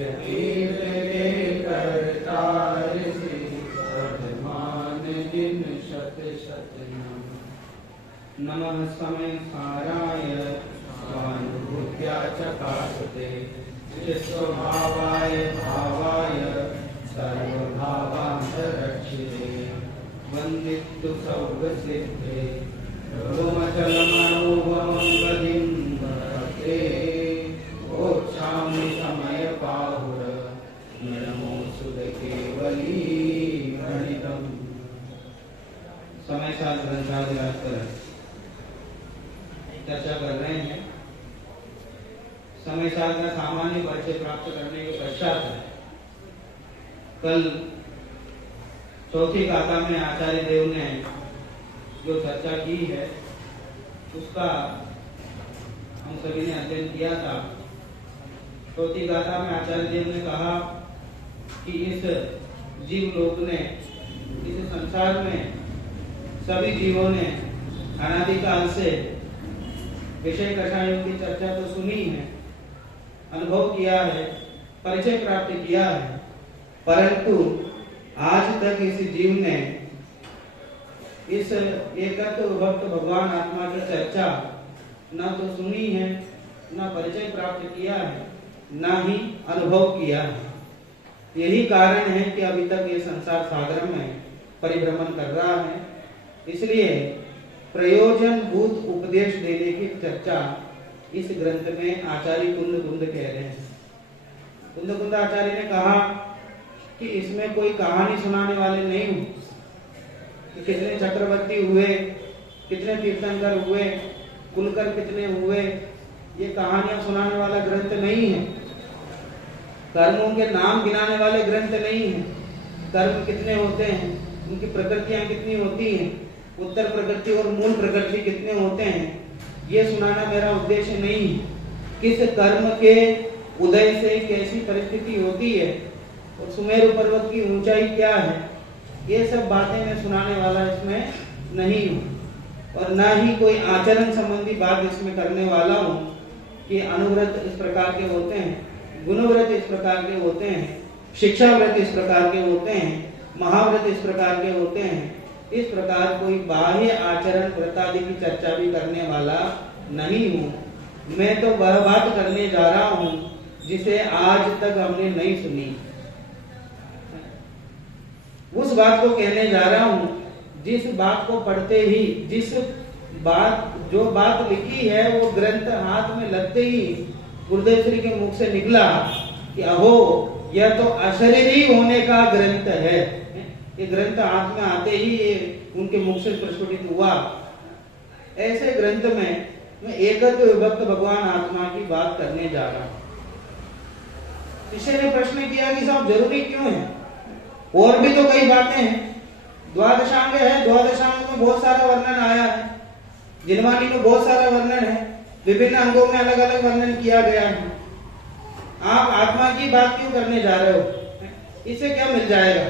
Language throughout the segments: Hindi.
कीर्त के करतार से वर्धमान दिन शत शत नमः समय साराय स्वानुभूत्या चकाशते चित्स्वभावाय भावाय सर्वभावान्तरक्षिते वन्दितु सर्वसिद्धे रोमचलमनोभवं गतिं वरते ओच्छामि समयपाहुर नमो सुधकेवली गणितम्। समय साथ ग्रंथाधिराज पर चर्चा कर रहे हैं। समय साथ का सामान्य परिचय प्राप्त करने के पश्चात कल चौथी गाथा में आचार्य देव ने जो चर्चा की है उसका हम सभी ने अध्ययन किया था। चौथी गाथा में आचार्य देव ने कहा कि इस जीव लोक ने, इस संसार में सभी जीवों ने अनादिकाल से विषय कषायों की चर्चा तो सुनी है, अनुभव किया है, परिचय प्राप्त किया है, परंतु आज तक इस जीव ने इस एकत्व भक्त भगवान आत्मा की चर्चा न तो सुनी है, न परिचय प्राप्त किया है, न ही अनुभव किया है। यही कारण है कि अभी तक ये संसार सागर में परिभ्रमण कर रहा है। इसलिए प्रयोजन भूत उपदेश देने की चर्चा इस ग्रंथ में आचार्य कुंद कह रहे हैं। कुंद आचार्य ने कहा कि इसमें कोई कहानी सुनाने वाले नहीं हूं कि कितने चक्रवर्ती हुए, कितने तीर्थंकर हुए, कुलकर कितने हुए, ये कहानियां सुनाने वाला ग्रंथ नहीं है। कर्मों के नाम गिनाने वाले ग्रंथ नहीं है। कर्म कितने होते हैं, उनकी प्रकृतियां कितनी होती हैं, उत्तर प्रकृति और मूल प्रकृति कितने होते हैं, ये सुनाना मेरा उद्देश्य नहीं है। किस कर्म के उदय से कैसी परिस्थिति होती है और सुमेरु पर्वत की ऊंचाई क्या है, ये सब बातें मैं सुनाने वाला इसमें नहीं हूँ। और न ही कोई आचरण संबंधी बात इसमें करने वाला हूँ कि अनुव्रत इस प्रकार के होते हैं, गुणव्रत इस प्रकार के होते हैं, शिक्षा व्रत इस प्रकार के होते हैं, महाव्रत इस प्रकार के होते हैं। इस प्रकार कोई बाह्य आचरण व्रतादि की चर्चा भी करने वाला नहीं हूँ। मैं तो वह बात करने जा रहा हूँ जिसे आज तक हमने नहीं सुनी। उस बात को कहने जा रहा हूँ जिस बात को पढ़ते ही, जो बात लिखी है वो ग्रंथ हाथ में लगते ही गुरुदेव श्री के मुख से निकला कि अहो यह तो अशरीरी होने का ग्रंथ है। ये ग्रंथ हाथ में आते ही उनके मुख से प्रस्फुटित हुआ। ऐसे ग्रंथ में मैं एकत्व विभक्त भगवान आत्मा की बात करने जा रहा हूँ। शिष्य ने प्रश्न किया कि साहब जरूरी क्यों है, और भी तो कई बातें हैं। द्वादशांग है, द्वादशांग में बहुत सारा वर्णन आया है, जिनवानी में बहुत सारा वर्णन है, विभिन्न अंगों में अलग अलग वर्णन किया गया है। आप आत्मा की बात क्यों करने जा रहे हो, इससे क्या मिल जाएगा?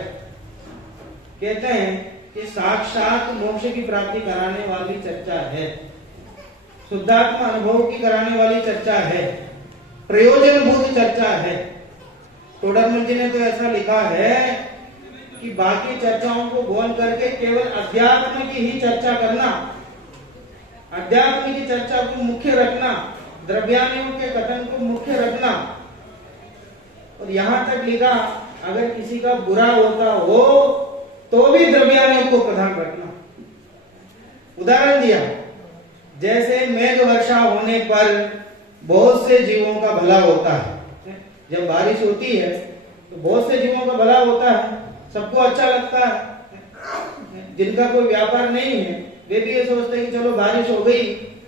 कहते हैं कि साक्षात मोक्ष की प्राप्ति कराने वाली चर्चा है, शुद्धात्मा अनुभव की कराने वाली चर्चा है, प्रयोजन भूत चर्चा है। तोडरमल जी ने तो ऐसा लिखा है कि बाकी चर्चाओं को गौण करके केवल अध्यात्म की ही चर्चा करना, अध्यात्म की चर्चा को मुख्य रखना, द्रव्यानियों के कथन को मुख्य रखना। और यहां तक लिखा अगर किसी का बुरा होता हो तो भी द्रव्यानियों को प्रधान रखना। उदाहरण दिया, जैसे मेघ वर्षा होने पर बहुत से जीवों का भला होता है। जब बारिश होती है तो बहुत से जीवों का भला होता है, सबको अच्छा लगता है। जिनका कोई व्यापार नहीं है वे भी ये सोचते हैं कि चलो बारिश हो गई,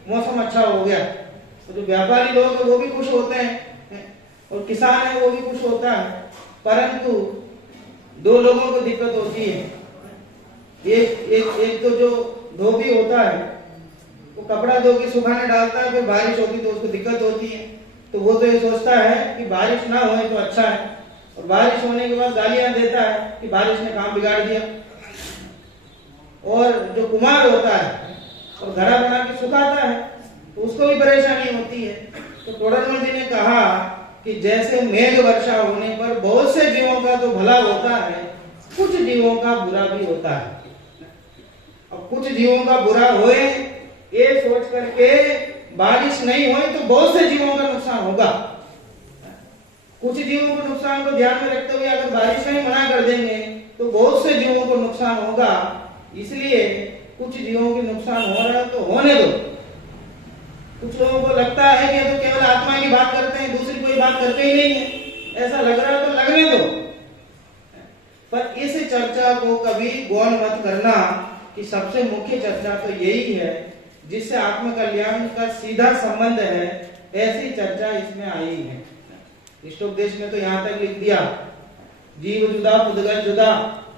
मौसम अच्छा हो गया। तो जो व्यापारी लोग हैं वो भी खुश होते हैं और किसान है वो भी खुश होता है। परंतु दो लोगों को दिक्कत होती है। एक तो जो धोबी होता है वो कपड़ा धो के सुखाने डालता है, फिर बारिश होती तो उसको दिक्कत होती है। तो वो तो ये सोचता है कि बारिश ना होए तो अच्छा है, और बारिश होने के बाद गालियां देता है कि बारिश ने काम बिगाड़ दिया। और जो कुमार होता है और घड़ा बना के सुखाता है तो उसको भी परेशानी होती है। तो तोडरमल जी ने कहा कि जैसे मेघ वर्षा होने पर बहुत से जीवों का तो भला होता है, कुछ जीवों का बुरा भी होता है। अब कुछ जीवों का बुरा होए ये सोच करके बारिश नहीं होए तो बहुत से जीवों का नुकसान होगा। कुछ जीवों के नुकसान को ध्यान में रखते हुए अगर बारिश नहीं मना कर देंगे तो बहुत से जीवों को नुकसान होगा। इसलिए कुछ जीवों के नुकसान हो रहा है तो होने दो। कुछ लोगों को लगता है कि तो केवल आत्मा की बात करते हैं, दूसरी कोई बात करते ही नहीं है, ऐसा लग रहा है तो लगने दो। पर इस चर्चा को कभी गौण मत करना कि सबसे मुख्य चर्चा तो यही है जिससे आत्म कल्याण का सीधा संबंध है, ऐसी चर्चा इसमें आई है। इष्टोपदेश में तो यहाँ तक लिख दिया, जीव जुदा पुद्गल जुदा,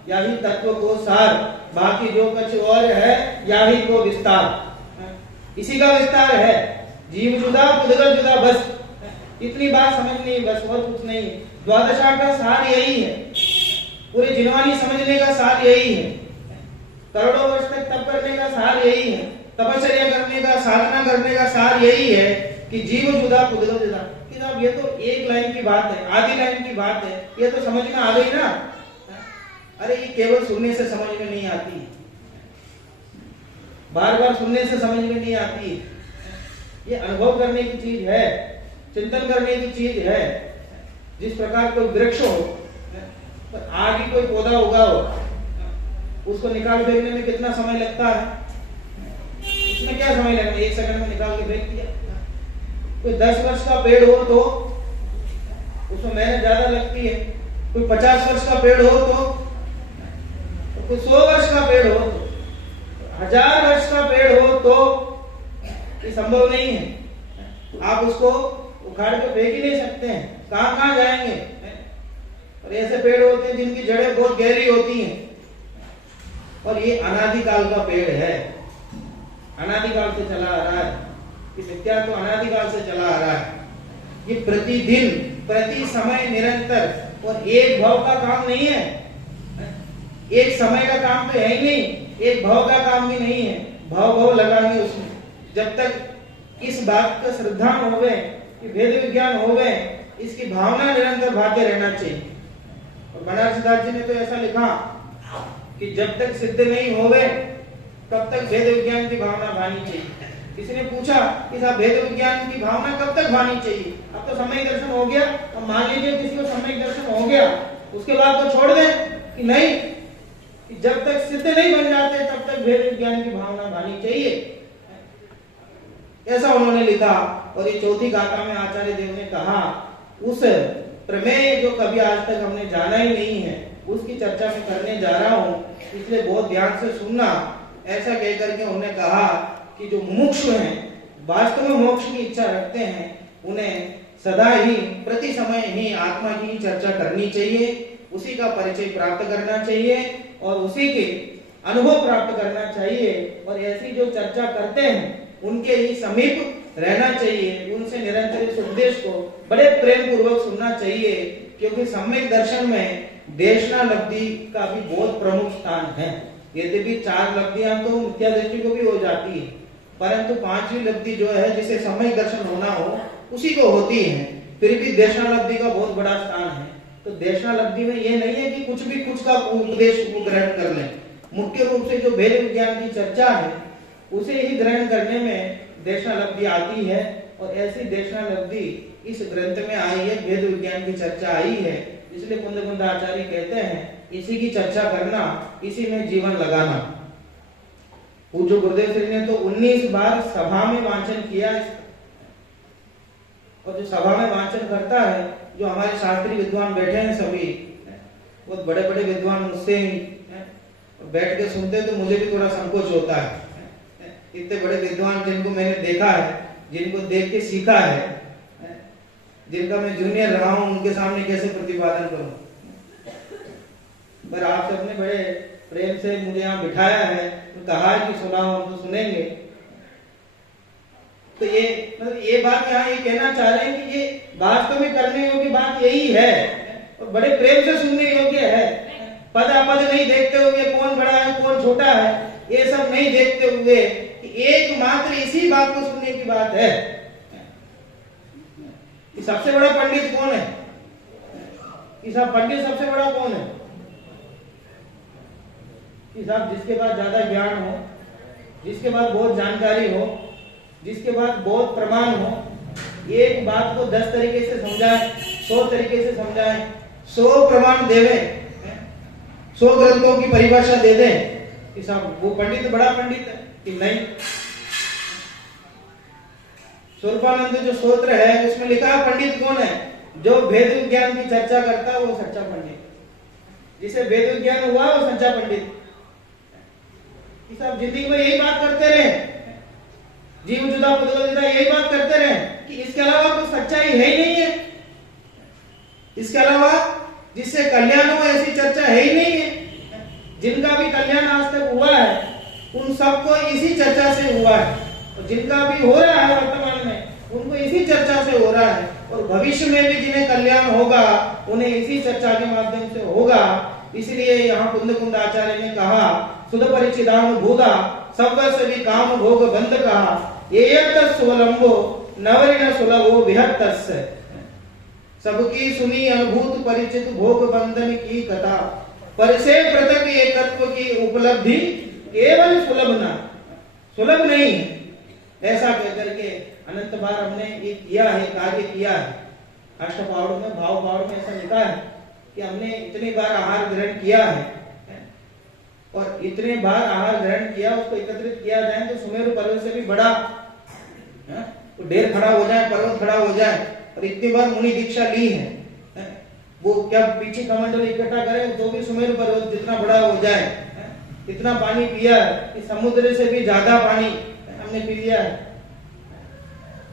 यही तत्व को सार, बाकी जो कुछ और है यही को विस्तार। इसी का विस्तार है, जीव जुदा पुद्गल जुदा, बस इतनी बात समझनी, बस और कुछ नहीं। द्वादशा का सार यही है, पूरी जिनवानी समझने का सार यही है, करोड़ों वर्ष तक तप करने का सार यही है, तपस्या करने का, साधना करने का सार यही है कि जीव जुदा पुद्गल जुदा। कि साहब ये तो एक लाइन की बात है, आधी लाइन की बात है, ये तो समझ में आ गई ना। अरे ये केवल सुनने से समझ में नहीं आती, बार बार सुनने से समझ में नहीं आती, ये अनुभव करने की चीज है, चिंतन करने की चीज है। जिस प्रकार कोई वृक्ष हो, पर आगे कोई पौधा उगा हो, उसको निकाल फेंकने में कितना समय लगता है? उसमें क्या समय लगता है? 1 सेकंड में निकाल के फेंक दिया। कोई 10 वर्ष का पेड़ हो तो उसमें मेहनत ज्यादा लगती है, कोई 50 वर्ष का पेड़ हो तो कोई 100 वर्ष का पेड़ हो तो 1000 वर्ष का पेड़ हो तो ये संभव नहीं है। आप उसको उखाड़ के फेंक ही नहीं सकते हैं, कहां कहां जाएंगे। और ऐसे पेड़ होते हैं जिनकी जड़ें बहुत गहरी होती हैं, और ये अनादिकाल का पेड़ है, अनादिकाल से चला आ रहा है। ये विद्या तो अनादिकाल से चला आ रहा है। ये प्रतिदिन, प्रति समय, निरंतर, और एक भाव का काम नहीं है, एक समय का काम तो है ही नहीं, एक भाव का काम भी नहीं है। भाव लगाएंगे उसमें, जब तक इस बात का श्रद्धा होवे कि वेद विज्ञान होवे, इसकी भावना निरंतर भाते रहना चाहिए। और बनारस जी ने तो ऐसा लिखा कि जब तक सिद्ध नहीं होवे तब तक वेद विज्ञान की भावना भानी चाहिए। किसी ने पूछा कि साहब वेद विज्ञान की भावना कब तक भानी चाहिए? अब तो समय दर्शन हो गया, अब मान लीजिए किसी को समय दर्शन हो गया, उसके बाद तो छोड़ दें कि नहीं, कि जब तक सिद्ध नहीं बन जाते तब तक वेद विज्ञान की भावना भानी चाहिए, ऐसा उन्होंने लिखा। और ये चौथी गाथा में आचार्य देव ने कहा, उस प्रमेय जो कभी आज तक हमने जाना ही नहीं है उसकी चर्चा में करने जा रहा हूं, इसलिए बहुत ध्यान से सुनना। ऐसा कहकर के उन्होंने कहा कि जो मुमुक्षु हैं, वास्तव में मोक्ष की इच्छा रखते हैं, उन्हें सदा ही प्रति समय ही आत्मा की चर्चा करनी चाहिए, उसी का परिचय प्राप्त करना चाहिए और उसी के अनुभव प्राप्त करना चाहिए। और ऐसी जो चर्चा करते हैं उनके ही समीप रहना चाहिए, उनसे निरंतर इस उपदेश को बड़े प्रेम पूर्वक सुनना चाहिए, क्योंकि सम्यक दर्शन में देशना लब्धि का भी बहुत प्रमुख स्थान है। यद्यपि 4 लब्धियां तो मिथ्या दृष्टि को भी हो जाती है, परंतु 5वीं लब्धि जो है, जिसे सम्यक दर्शन होना हो, उसी को होती है। फिर भी देशना लब्धि का बहुत बड़ा स्थान है। तो देशना लब्धि में ये नहीं है कि कुछ भी कुछ का उपदेश को ग्रहण कर लें। मुख्य रूप से जो वेद विज्ञान की चर्चा है उसे ही ग्रहण करने में देशना लब्धि आती है। और ऐसी देशना लब्धि इस ग्रंथ में आई है, वेद विज्ञान की चर्चा आई है। इसलिए कुंद आचार्य कहते हैं इसी की चर्चा करना, इसी में जीवन लगाना। पूज्य गुरुदेव श्री ने तो 19 बार सभा में वांचन किया। और जो सभा में वांचन करता है, जो हमारे शास्त्री विद्वान बैठे हैं सभी, बहुत बड़े बड़े विद्वान मुझसे ही बैठ के सुनते, तो मुझे भी थोड़ा संकोच होता है। इतने बड़े विद्वान जिनको मैंने देखा है, जिनको देख के सीखा है, जिनका मैं जूनियर रहा हूं, उनके सामने कैसे प्रतिपादन करूं। पर आप सबने बड़े प्रेम से मुझे यहाँ बिठाया है, कहा है कि सुनाओ, हम तो सुनेंगे। तो ये मतलब ये बात यहाँ ये कहना चाह रहे हैं कि ये वास्तव में करने योग्य बात यही है और बड़े प्रेम से सुनने योग्य है। पद अपद नहीं देखते हुए कौन बड़ा है कौन छोटा है, ये सब नहीं देखते हुए एकमात्र इसी बात को सुनने की बात है। कि सबसे बड़ा पंडित कौन है? कि साहब पंडित सबसे बड़ा कौन है? कि साहब जिसके पास ज्यादा ज्ञान हो, जिसके पास बहुत जानकारी हो, जिसके पास बहुत प्रमाण हो, एक बात को 10 तरीके से समझाए, 100 तरीके से समझाए, 100 प्रमाण देवे, 100 ग्रंथों की परिभाषा दे दे कि साहब वो पंडित बड़ा पंडित है कि नहीं? स्वरूपानंद जो स्तोत्र है उसमें लिखा है पंडित कौन है? जो वेद विज्ञान की चर्चा करता है वो सच्चा पंडित, जिसे वेद विज्ञान हुआ वो सच्चा पंडित। कि साहब जिंदगी में यही बात करते रहे, जीव जुदा पुद्गल जुदा, यही बात करते रहे कि इसके अलावा कोई सच्चाई है ही नहीं है, इसके अलावा जिससे कल्याण हो ऐसी चर्चा है ही नहीं है। जिनका भी कल्याण आज तक हुआ है उन सबको इसी चर्चा से हुआ है, और जिनका भी हो रहा है वर्तमान में उनको इसी चर्चा से हो रहा है, और भविष्य में भी जिन्हें कल्याण होगा उन्हें इसी चर्चा के माध्यम से होगा। इसलिए यहाँ कुंद कुंद आचार्य ने कहा सुध परिचिदान भूता सब से भी काम भोग बंद कहा एक सुवलंबो नवरिण सुलभो विहत्तस्य। सबकी सुनी अनुभूत परिचित भोग बंधन की कथा, पर से पृथक एकत्व की उपलब्धि केवल सुलभ नहीं है। ऐसा कहकर के अनंत बार हमने ये किया है, कार्य किया है। अष्ट पहाड़ों में, भाव पहाड़ों में ऐसा लिखा है कि हमने इतनी बार आहार ग्रहण किया है, और इतने बार आहार ग्रहण किया, उसको एकत्रित किया जाए तो सुमेरु पर्वत से भी बड़ा तो ढेर खड़ा हो जाए, पर्वत खड़ा हो जाए। और इतनी बार मुनि दीक्षा ली है, वो क्या पीछे कमंडल इकट्ठा करे तो भी सुमेरु पर्वत जितना बड़ा हो जाए। इतना पानी पिया कि समुद्र से भी ज्यादा पानी हमने पी लिया है।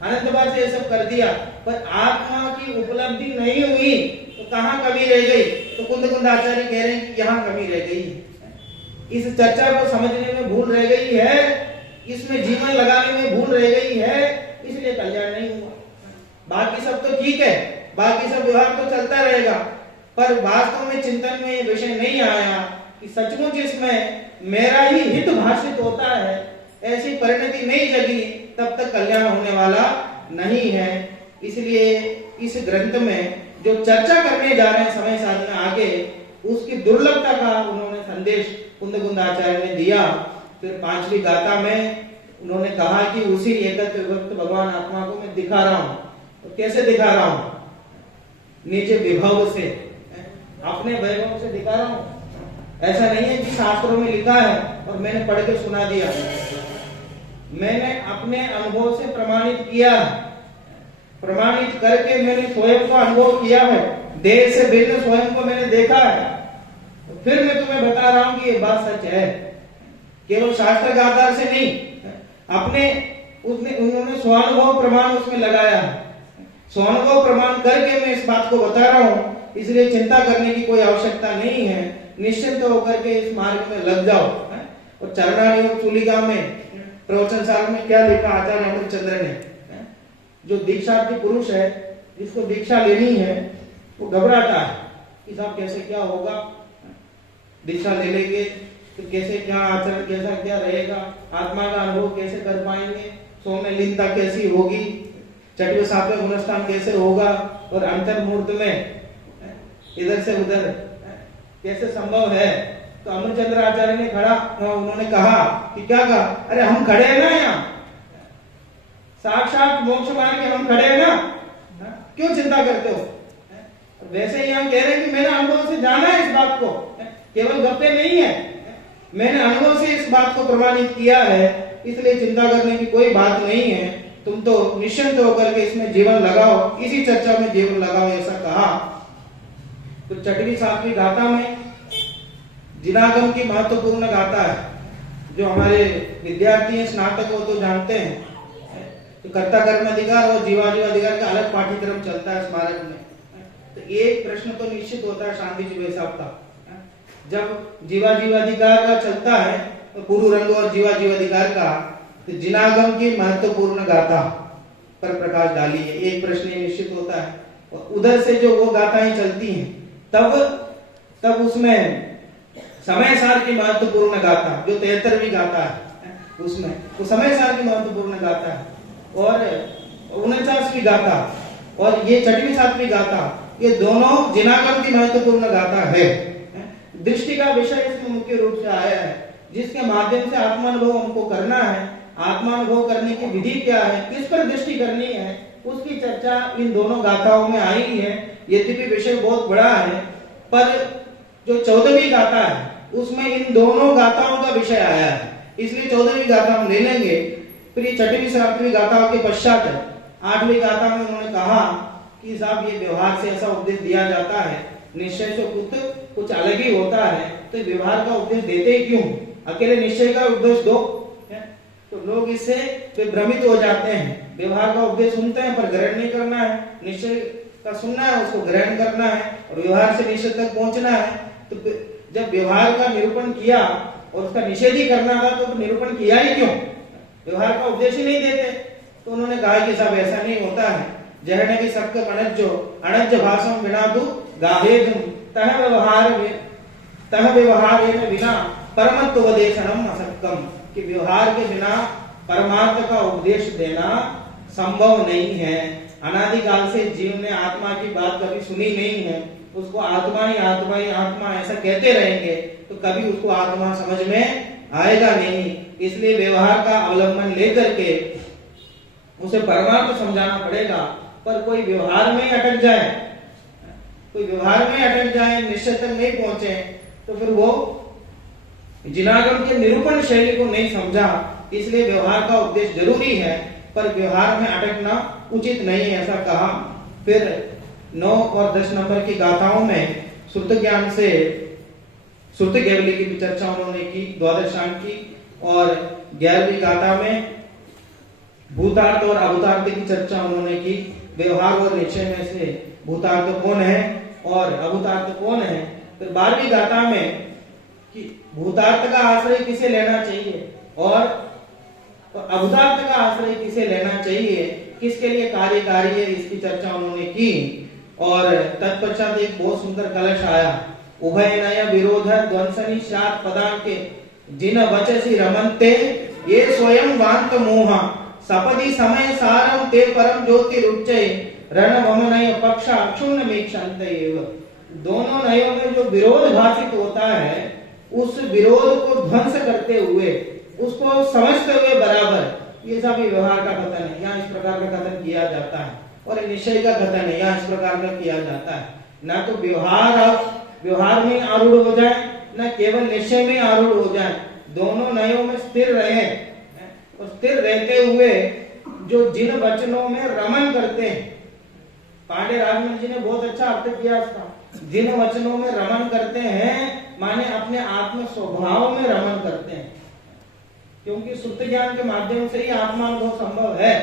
अनंत बार से ये सब कर दिया, पर आत्मा की उपलब्धि नहीं हुई तो कहाँ कमी रह गई? तो कुंद कुंद आचार्य कह रहे हैं कि यहाँ कमी रह गई है। इस चर्चा को समझने में भूल रह गई है, इसमें जीवन लगाने में भूल रह गई है, इसलिए कल्याण नहीं हुआ। बाकी सब तो ठीक है, बाकी सब व्यवहार तो चलता रहेगा, पर वास्तव में चिंतन में ये विषय नहीं आया कि सचमुच इसमें मेरा ही हित भाषित होता है, ऐसी परिणति नहीं जगी, तब तक कल्याण होने वाला नहीं है। इसलिए इस ग्रंथ में जो चर्चा करने जा रहे हैं समय साधना आगे, उसकी दुर्लभता का उन्होंने संदेश कुंद कुंद आचार्य ने दिया। फिर 5वीं गाथा में उन्होंने कहा कि उसी एकत्व विभक्त भगवान आत्मा को मैं दिखा रहा हूं। तो कैसे दिखा रहा हूं? नीचे विभव से, अपने वैभव से दिखा रहा हूं। ऐसा नहीं है कि शास्त्रों में लिखा है और मैंने पढ़ के सुना दिया, मैंने अपने अनुभव से प्रमाणित किया, प्रमाणित करके मैंने स्वयं को अनुभव किया है, देह से भिन्न स्वयं को मैंने देखा है, तो फिर मैं तुम्हें बता रहा हूं कि ये बात सच है। केवल शास्त्र के आधार से नहीं, अपने उन्होंने स्वानुभव प्रमाण उसमें लगाया है। स्वानुभव प्रमाण करके मैं इस बात को बता रहा हूं, इसलिए चिंता करने की कोई आवश्यकता नहीं है। निश्चिंत होकर के इस मार्ग में लग जाओ। और चरणानी चूलिका में प्रवचन सार में क्या लिखा आचार्य अमृतचंद्र ने, जो दीक्षार्थी पुरुष है जिसको दीक्षा लेनी है वो घबराता है कि साहब कैसे क्या होगा, दीक्षा ले लेंगे तो कैसे क्या आचरण, कैसा क्या रहेगा, आत्मा का अनुभव कैसे कर पाएंगे, सौम्य लीनता कैसी होगी, चटवे सापे गुणस्थान कैसे होगा, और अंतर मुहूर्त में इधर से उधर कैसे संभव है। तो अमृतचंद्र आचार्य ने उन्होंने कहा कि क्या कहा, अरे हम खड़े हैं ना यहाँ, साक्षात मोक्ष मार्ग के हम खड़े हैं ना, क्यों चिंता करते हो? वैसे यहाँ कह रहे हैं कि मैंने अनुभव से जाना है इस बात को, केवल गप्पे नहीं है, मैंने अनुभव से इस बात को प्रमाणित किया है, इसलिए चिंता करने की कोई बात नहीं है। तुम तो निश्चिंत होकर के इसमें जीवन लगाओ, इसी चर्चा में जीवन लगाओ, ऐसा कहा। तो 6वीं 7वीं गाथा में जिनागम की महत्वपूर्ण गाथा है, जो हमारे विद्यार्थी हैं, स्नातक हो तो जानते हैं। तो कर्ता कर्म अधिकार और जीवाजीव अधिकार का अलग पाठ्यक्रम चलता है स्मारक में। तो एक प्रश्न तो निश्चित होता है शांति जी साहब का, जब जीवाजीव अधिकार का चलता है तो पूर्व रंग और जीवाजीव अधिकार का, तो जिनागम की महत्वपूर्ण गाथा पर प्रकाश डालिए, एक प्रश्न निश्चित होता है। और उधर से जो वो गाथाएं चलती हैं तब उसमें समय सार की महत्वपूर्ण गाथा, जो 73वीं गाथा है, उसमें तो समय सार की महत्वपूर्ण गाथा है। और 49वीं गाथा और ये छठवीं सातवीं गाथा, ये दोनों जिनागम की महत्वपूर्ण गाथा है। दृष्टि का विषय इसमें मुख्य रूप से आया है, जिसके माध्यम से आत्मानुभव हमको करना है। आत्मानुभव करने की विधि क्या है, किस पर दृष्टि करनी है, उसकी चर्चा इन दोनों गाथाओं में आई है। यद्यपि विषय बहुत बड़ा है, पर जो 14वीं गाथा है उसमें इन दोनों गाथाओं का विषय आया है, इसलिए 14वीं गाथा हम ले लेंगे। फिर ये 6वीं 7वीं गाथाओं के पश्चात 8वीं गाथा में उन्होंने कहा कि साहब ये व्यवहार से ऐसा उपदेश दिया जाता है, निश्चय से कुछ अलग ही होता है, तो व्यवहार का उपदेश देते ही क्यों, अकेले निश्चय का उपदेश दो। तो लोग इससे भ्रमित हो जाते हैं, व्यवहार का उपदेश सुनते हैं पर ग्रहण नहीं करना है, निश्चय का सुनना है उसको ग्रहण करना है, और व्यवहार से निश्चय तक पहुंचना है। तो जब व्यवहार का निरूपण किया और उसका निषेध ही करना था तो निरूपण किया ही क्यों, व्यवहार का उपदेश ही नहीं देते। तो उन्होंने कहा कि साहब ऐसा नहीं होता है, जहने की सक्त अनज्जो अनज्ज भाषम बिना दु गाहेदुम तह व्यवहार बिना परमत्वोपदेशनम असक्कम, कि व्यवहार के बिना परमार्थ का उपदेश देना संभव नहीं है। अनादिकाल से जीव ने आत्मा की बात कभी सुनी नहीं है, उसको आत्मा ही आत्मा ही आत्मा ऐसा कहते रहेंगे तो कभी उसको आत्मा समझ में आएगा नहीं। इसलिए व्यवहार का अवलंबन लेकर के उसे परमार्थ समझाना पड़ेगा। पर कोई व्यवहार में अटक जाए, कोई व्यवहार में अटक जाए, निश्चय तक नहीं पहुंचे, तो फिर वो जिनागम के निरूपण शैली को नहीं समझा। इसलिए व्यवहार का उपदेश जरूरी है, पर व्यवहार में अटकना उचित नहीं है, ऐसा कहा। फिर 9 और 10 नंबर की गाथाओं में श्रुत ज्ञान से श्रुत केवली की चर्चा उन्होंने की, द्वादशांग की, और 11वीं गाथा में भूतार्थ और अभूतार्थ की चर्चा उन्होंने की। व्यवहार और निश्चय में से भूतार्थ कौन है और अभूतार्थ कौन है। फिर 12वीं गाथा में कि भूतार्थ का आश्रय किसे लेना चाहिए और अभूतार्थ का आश्रय किसे लेना चाहिए, किसके लिए कार्यकारी है, इसकी चर्चा उन्होंने की। और तत्पश्चात एक बहुत सुंदर कलश आया, उभय नय विरोध ध्वंसनी सात पदांके जिन वचसी रमन्ते ये स्वयं वांत मोहा सपदि समय सारम ते परम ज्योति रुच्चय रण वमनय पक्ष अक्षुण्ण मीक्षांत एव। दोनों नयों में जो विरोध भाषित होता है, उस विरोध को ध्वंस करते हुए, उसको समझते हुए बराबर, ये सब व्यवहार का कथन है, यहाँ इस प्रकार का कथन किया जाता है, और निश्चय का कथन है, यहाँ इस प्रकार का किया जाता है। ना तो व्यवहार में आरूढ़ हो जाए, न केवल निश्चय में आरूढ़ हो जाए, दोनों नयों में स्थिर रहे, और स्थिर रहते हुए जो जिन वचनों में रमन करते हैं, पांडे राजमल जी ने बहुत अच्छा अर्थ किया उसका, जिन वचनों में रमन करते हैं माने अपने आत्म स्वभाव में रमन करते हैं, क्योंकि श्रुत ज्ञान के माध्यम से ही आत्मानुभव संभव है,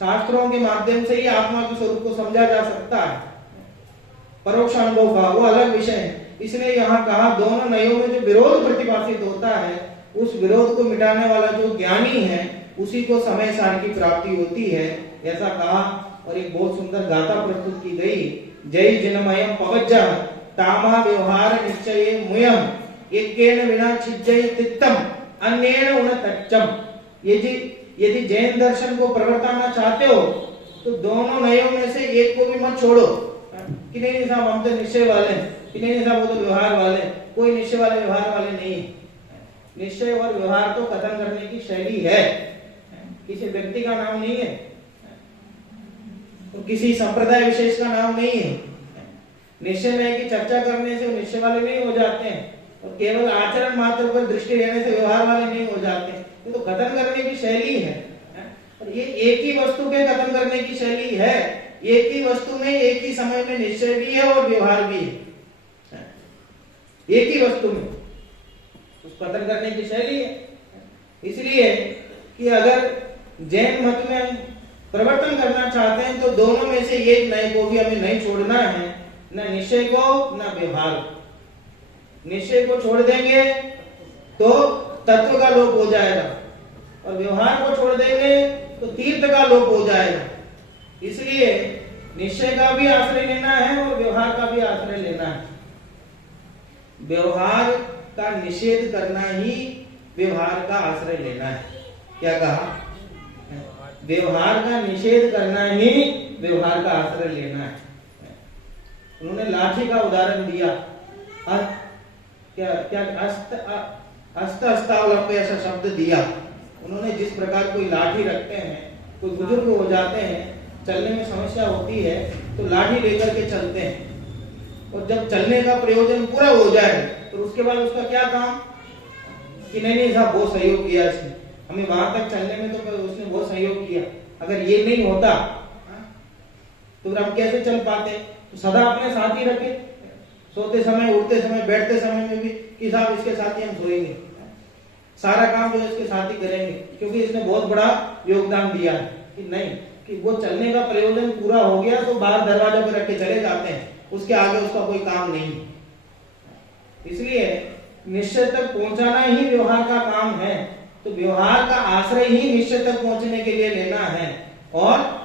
शास्त्रों के माध्यम से ही आत्मा के स्वरूप को समझा जा सकता है। परोक्ष अनुभव का वो अलग विषय है। इसलिए यहाँ कहा दोनों नयों में जो विरोध प्रतिपादित होता है, उस विरोध को मिटाने वाला जो ज्ञानी है, उसी को समय सार की प्राप्ति होती है, ऐसा कहा। और एक बहुत सुंदर गाथा प्रस्तुत की गई, जय जिनमयम पवज्जा तामा व्यवहार निश्चये मुयम एकेन विना छिज्जय तित्तम अन्येन उन तच्चम। यदि जैन दर्शन को प्रवर्ताना चाहते हो तो दोनों नयों में से एक को भी मत छोड़ो, कि नहीं साहब हम तो निश्चय वाले हैं, कि नहीं साहब वो तो व्यवहार वाले, कोई निश्चय वाले व्यवहार वाले नहीं। निश्चय और व्यवहार तो कथन करने की शैली है, किसी व्यक्ति का नाम नहीं है, तो किसी संप्रदाय विशेष का नाम नहीं है। निश्चय में की चर्चा करने से निश्चय वाले नहीं हो जाते हैं, और केवल आचरण मात्र पर दृष्टि रहने से व्यवहार वाले नहीं हो जाते। ये तो कथन करने की शैली है, और ये एक ही वस्तु के कथन करने की शैली है, एक ही वस्तु में एक ही समय में निश्चय भी है और व्यवहार भी है, एक ही वस्तु में उस कथन करने की शैली है। इसलिए कि अगर जैन मत में परिवर्तन करना चाहते हैं तो दोनों में से एक नए को भी हमें नहीं छोड़ना है, न निश्चय को न व्यवहार। निश्चय को छोड़ देंगे तो तत्व का लोप हो जाएगा, और व्यवहार को छोड़ देंगे तो तीर्थ का लोप हो जाएगा। इसलिए निश्चय का भी आश्रय लेना है और व्यवहार का भी आश्रय लेना है। व्यवहार का निषेध करना ही व्यवहार का आश्रय लेना है। क्या कहा? व्यवहार का निषेध करना ही व्यवहार का आश्रय लेना है। उन्होंने लाठी का उदाहरण दिया, क्या हस्तावलंब ऐसा शब्द दिया। उन्होंने जिस प्रकार कोई लाठी रखते हैं, कोई बुजुर्ग हो जाते हैं, चलने में समस्या होती है तो लाठी लेकर के चलते हैं, और जब चलने का प्रयोजन पूरा हो जाए तो उसके बाद उसका क्या काम कि नहीं साहब बहुत सहयोग किया इसने, हमें वहां तक चलने में तो उसने बहुत सहयोग किया, अगर ये नहीं होता तो फिर हम कैसे चल पाते। तो सदा अपने साथ ही रखे, सोते समय, उठते समय, बैठते समय में भी कि साहब इसके साथ ही हम सोएंगे, सारा काम जो है इसके साथ ही करेंगे, क्योंकि इसने बहुत बड़ा योगदान दिया है। कि नहीं कि वो चलने का प्रयोजन पूरा हो गया तो बाहर दरवाजे पर रख के चले जाते हैं, उसके आगे उसका कोई काम नहीं। इसलिए निश्चय तक पहुंचाना ही व्यवहार का काम है, तो व्यवहार का आश्रय ही निश्चय तक पहुंचने के लिए लेना है और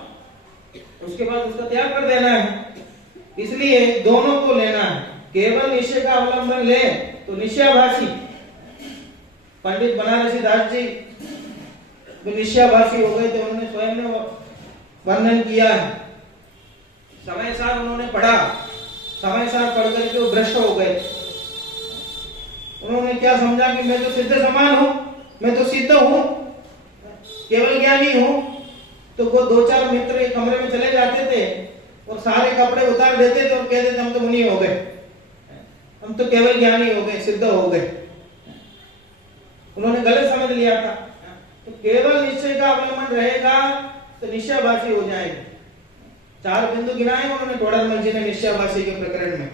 उसके बाद उसका त्याग कर देना है। इसलिए दोनों को लेना है। केवल निश्चय का अवलंबन ले तो निश्चयाभासी, पंडित बनारसी दास जी जो निश्चयाभासी हो गए थे, उन्होंने स्वयं ने वर्णन किया है। समय सार उन्होंने पढ़ा, समय सार पढ़ करके वो भ्रष्ट हो गए। उन्होंने क्या समझा कि मैं तो सिद्ध समान हूं, मैं तो सिद्ध हूं, केवल ज्ञानी हूं। तो वो दो चार मित्र एक कमरे में चले जाते थे और सारे कपड़े उतार देते थे और कहते थे हम तो मुनि हो गए, हम तो केवल ज्ञानी हो गए, सिद्ध हो गए। उन्होंने गलत समझ लिया था। तो केवल निश्चय का अवलंबन रहेगा तो निश्चयाभासी हो जाएगा। 4 बिंदु गिनाए उन्होंने तोड़रमल जी ने निश्चयाभासी के प्रकरण में।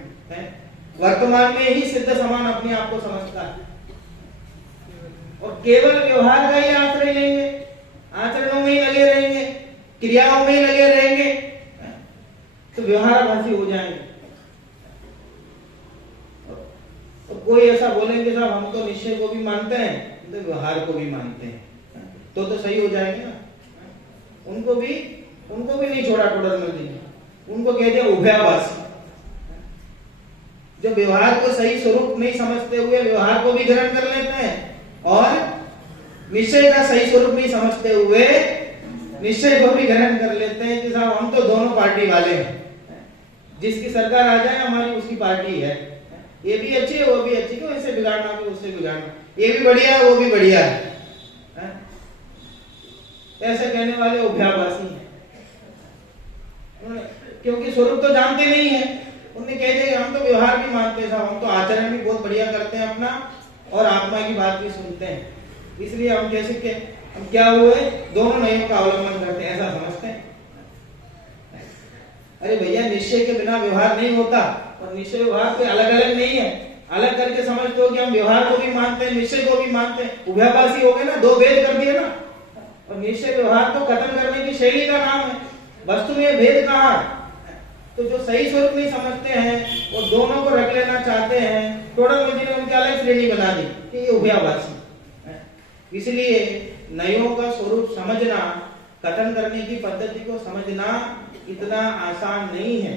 वर्तमान में ही सिद्ध समान अपने आप को समझता है और केवल व्यवहार का ही आश्रय लेंगे, आचरणों में ही लगे रहेंगे, क्रियाओं में ही लगे रहेंगे तो व्यवहाराभासी हो जाएंगे। और कोई ऐसा बोलेंगे साहब हम तो निश्चय को भी मानते हैं तो व्यवहार को भी मानते हैं, तो सही हो जाएंगे ना। उनको भी नहीं छोड़ा तोड़रमल जी ने, उनको कह दिया उभयाभासी। जो व्यवहार को सही स्वरूप नहीं समझते हुए व्यवहार को भी ग्रहण कर लेते हैं और निश्चय का सही स्वरूप नहीं समझते हुए निश्चय को भी ग्रहण कर लेते हैं कि साहब हम तो दोनों पार्टी वाले हैं, जिसकी सरकार आ जाए हमारी उसकी पार्टी है, ये भी अच्छी है वो भी अच्छी, क्यों इसे बिगाड़ना क्यों उससे बिगाड़ना, ये भी बढ़िया है वो भी बढ़िया है। ऐसे कहने वाले उभयाभासी हैं, क्योंकि स्वरूप तो जानते नहीं है। उन्होंने कह दिया हम तो व्यवहार भी मानते हैं साहब, हम तो आचरण भी बहुत बढ़िया करते हैं अपना और आत्मा की बात भी सुनते हैं, इसलिए हम कैसे के हम क्या हुए दोनों नियम का अवलंबन करते हैं, ऐसा समझते हैं। अरे भैया निश्चय के बिना व्यवहार नहीं होता और निश्चय व्यवहार के अलग अलग नहीं है। अलग करके समझते हो कि हम व्यवहार को भी मानते हैं निश्चय को भी मानते हैं, उभयाभासी हो गए ना, दो भेद कर दिए ना। और निश्चय व्यवहार को खत्म करने की शैली का नाम है, वस्तु में भेद कहाँ। तो जो सही स्वरूप नहीं समझते हैं वो दोनों को रख लेना चाहते हैं, तोड़रमल जी ने उनकी अलग श्रेणी बना दी कि ये उभयाभासी। इसलिए नयों का स्वरूप समझना, कथन करने की पद्धति को समझना इतना आसान नहीं है।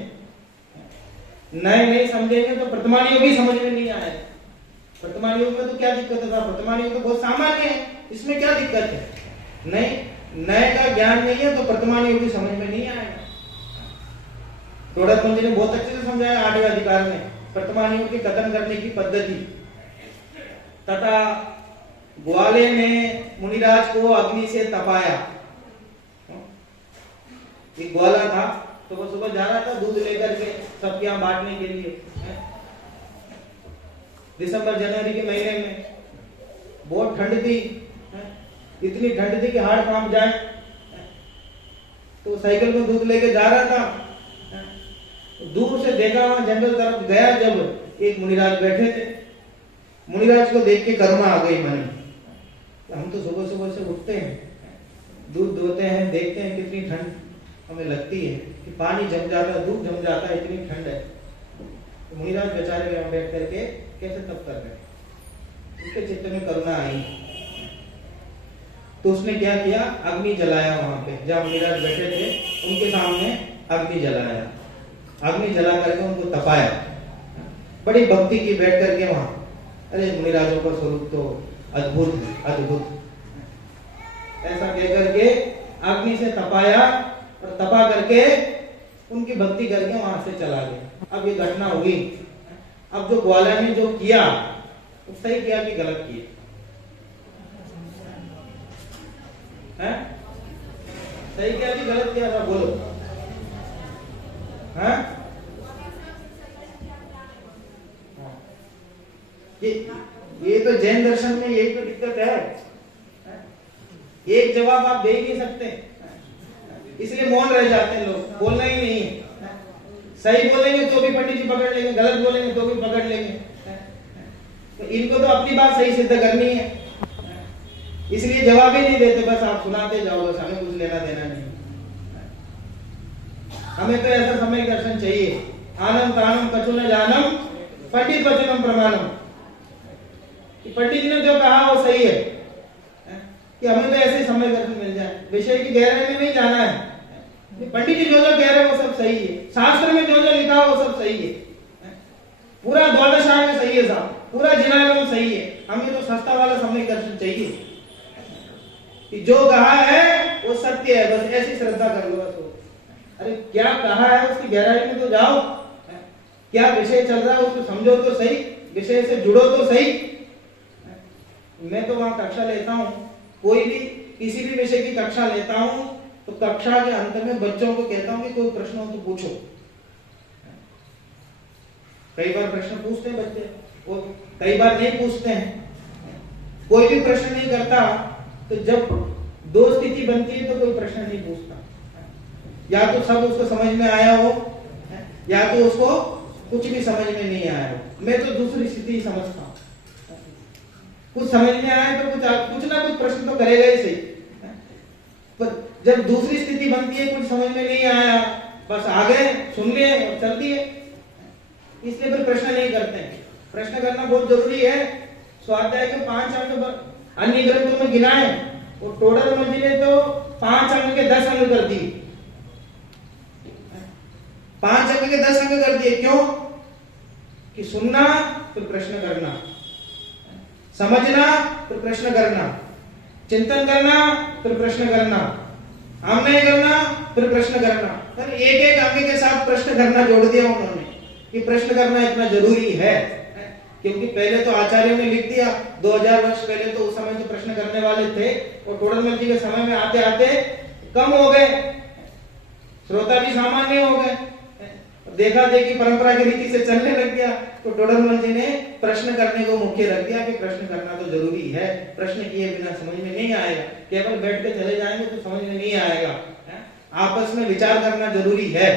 नए नहीं समझेंगे तो प्रतिमान योग भी समझ में नहीं आएगा। प्रतिमान योग में तो क्या दिक्कत है, प्रतिमान योग तो बहुत सामान्य है, इसमें क्या दिक्कत है। नहीं नए का ज्ञान नहीं है तो प्रतिमान योग भी समझ में नहीं आएगा। तोड़रमल जी ने बहुत अच्छे से समझाया 8वें अधिकार में प्रतिमान योग के कथन करने की पद्धति। तथा ग्वाले ने मुनिराज को अग्नि से तपाया। एक ग्वाला था तो वो सुबह जा रहा था दूध लेकर के सबके यहाँ बांटने के लिए। दिसंबर जनवरी के महीने में बहुत ठंड थी, इतनी ठंड थी कि हाड़ कांप जाए। तो साइकिल में दूध लेके जा रहा था, दूर से देखा वहां जंगल तरफ गया जब एक मुनिराज बैठे थे। मुनिराज को देख के कर्मा आ गई मन में, हम तो सुबह सुबह से उठते हैं, दूध दोते हैं, देखते हैं कितनी ठंड हमें लगती है कि पानी जम जाता है, दूध जम जाता है, इतनी ठंड है। तो मुनिराज बेचारे वहां बैठ करके कैसे तप कर रहे, उनके चित्त में करुणा आई। तो उसने क्या किया, अग्नि जलाया। वहां पे जहां मुनिराज बैठे थे उनके सामने अग्नि जलाया, अग्नि जला करके उनको तपाया, बड़ी भक्ति की बैठ करके वहां। अरे मुनिराजों का स्वरूप तो अद्भुत है, अद्भुत। ऐसा कह करके अग्नि से तपाया और तपा करके उनकी भक्ति करके वहां से चला गया। अब ये घटना हुई। अब जो ग्वाला ने जो किया वो सही किया कि गलत किया? है? सही किया कि गलत किया था? बोलो। है? ये तो जैन दर्शन में यही तो दिक्कत है। एक जवाब आप दे ही नहीं सकते, इसलिए मौन रह जाते हैं लोग, बोलना ही नहीं है। सही बोलेंगे तो भी पंडित जी पकड़ लेंगे, गलत बोलेंगे तो भी पकड़ लेंगे। तो इनको तो अपनी बात सही सिद्ध करनी है, इसलिए जवाब ही नहीं देते, बस आप सुनाते जाओ, बस हमें कुछ लेना देना नहीं। हमें तो ऐसा समय दर्शन चाहिए। आनम तानम कछु न जानम पंडित वचनम प्रमाणम। पंडित जी ने जो कहा वो सही है कि हमें तो ऐसे समय दर्शन मिल जाए, विषय की गहराई में नहीं जाना है। पंडित जी जो जो कह रहे हैं वो सब सही है, शास्त्र में जो जो लिखा हो वो सब सही है, पूरा द्वादशाय में सही है साहब, पूरा जिनाय में सही है। हमें तो सस्ता वाला समय दर्शन चाहिए कि जो कहा है वो सत्य है, बस ऐसी श्रद्धा कर लो बस। अरे क्या कहा है उसकी गहराई में तो जाओ, क्या विषय चल रहा है उसको समझो तो सही, विषय से जुड़ो तो सही। मैं तो वहां कक्षा लेता हूं, कोई भी किसी भी विषय की कक्षा लेता हूं तो कक्षा के अंत में बच्चों को कहता हूं कि कोई प्रश्न हो तो पूछो। कई बार प्रश्न पूछते हैं बच्चे, वो कई बार नहीं पूछते हैं। कोई भी प्रश्न नहीं करता, तो जब दो स्थिति बनती है तो कोई प्रश्न नहीं पूछता। या तो सब उसको समझ में आया हो, या तो उसको कुछ भी समझ में नहीं आया हो। मैं तो दूसरी स्थिति समझता हूं, कुछ समझ में आया तो कुछ ना कुछ प्रश्न तो करेगा ही सही। पर जब दूसरी स्थिति बनती है, कुछ समझ में नहीं आया, बस आ गए, सुन लिए और चल दिए, इसलिए फिर प्रश्न नहीं करते हैं। प्रश्न करना बहुत जरूरी है। स्वाध्याय के 5 अंक अन्य ग्रंथों में गिनाए और टोडरमल जी ने तो 5 अंक के 10 अंक कर दिए। 5 अंक के 10 अंक कर दिए। क्यों? कि सुनना फिर प्रश्न करना, समझना फिर प्रश्न करना, चिंतन करना फिर प्रश्न करना, आमने करना फिर प्रश्न करना। तो एक एक अंक के साथ प्रश्न करना जोड़ दिया उन्होंने कि प्रश्न करना इतना जरूरी है। क्योंकि पहले तो आचार्यों ने लिख दिया 2000 वर्ष पहले, तो उस समय तो प्रश्न करने वाले थे, और टोडरमल जी के समय में आते आते कम हो गए, श्रोता भी सामान्य हो गए, देखा देखी परंपरा की रीति से चलने लग गया। तो टोडरमल जी ने प्रश्न करने को मुख्य रख दिया कि प्रश्न करना तो जरूरी है, प्रश्न किए बिना समझ में नहीं आएगा, केवल बैठ के चले जाएंगे तो समझ में नहीं आएगा, आपस में विचार करना जरूरी है।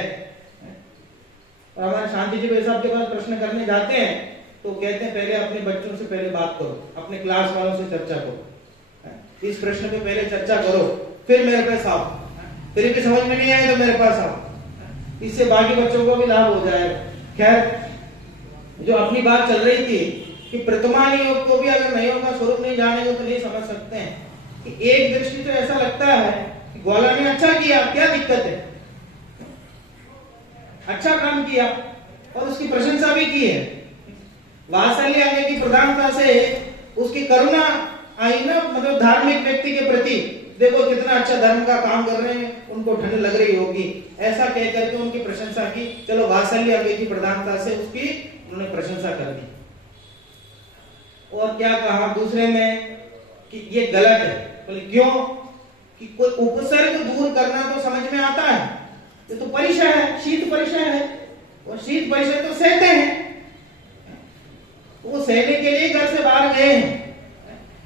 और हमारे शांति जी साहब के पास प्रश्न करने जाते हैं तो कहते हैं पहले अपने बच्चों से पहले बात करो, अपने क्लास वालों से चर्चा करो, इस प्रश्न पे पहले चर्चा करो, फिर मेरे पास आओ, फिर भी समझ में नहीं आए तो मेरे पास आओ, इससे बाकी बच्चों को भी लाभ हो जाएगा। खैर, जो अपनी बात चल रही थी कि प्रतिमान योग को भी अगर नहीं होगा, स्वरूप नहीं जानेंगे तो नहीं समझ सकते हैं। कि एक दृष्टि तो ऐसा लगता है कि ग्वाला ने अच्छा किया, क्या दिक्कत है, अच्छा काम किया और उसकी प्रशंसा भी की है, वात्सल्य आने की प्रधानता से उसकी करुणा आई ना, मतलब धार्मिक व्यक्ति के प्रति, देखो कितना अच्छा धर्म का काम कर रहे हैं, उनको ठंड लग रही होगी, ऐसा कह करके उनकी प्रशंसा की। चलो वात्सल्य आगे की प्रधानता से उसकी उन्होंने प्रशंसा कर दी। और क्या कहा दूसरे में कि ये गलत है। बोले क्यों? कि कोई उपसर्ग दूर करना तो समझ में आता है, ये तो परिचय है, शीत परिचय है, और शीत परिचय तो सहते हैं, वो सहने के लिए घर से बाहर गए हैं,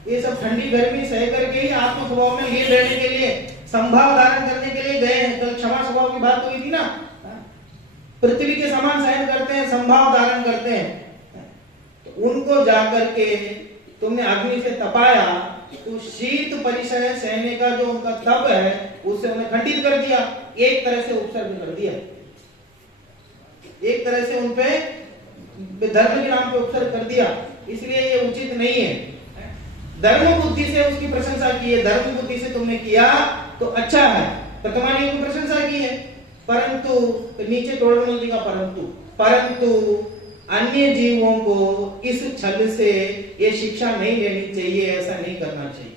ये सब ठंडी गर्मी सह करके ही आत्म स्वभाव में लीन रहने के लिए, संभाव धारण करने के लिए गए हैं। कल क्षमा स्वभाव की बात हुई थी ना, पृथ्वी के समान सहन करते हैं, संभाव धारण करते हैं। तो उनको जाकर के तुमने अग्नि से तपाया, तो शीत परिचय सहने का जो उनका तप है उससे उन्हें खंडित कर दिया, एक तरह से उपसर्ग कर दिया, एक तरह से उनपे धर्म के नाम पे उपसर्ग कर दिया। इसलिए ये उचित नहीं है। धर्म बुद्धि से उसकी प्रशंसा की है, धर्म बुद्धि से तुमने किया तो अच्छा है, प्रतिमानियों की प्रशंसा की है, परंतु नीचे टोडरमल जी का परंतु अन्य जीवों को इस छल से ये शिक्षा नहीं लेनी चाहिए, ऐसा नहीं करना चाहिए।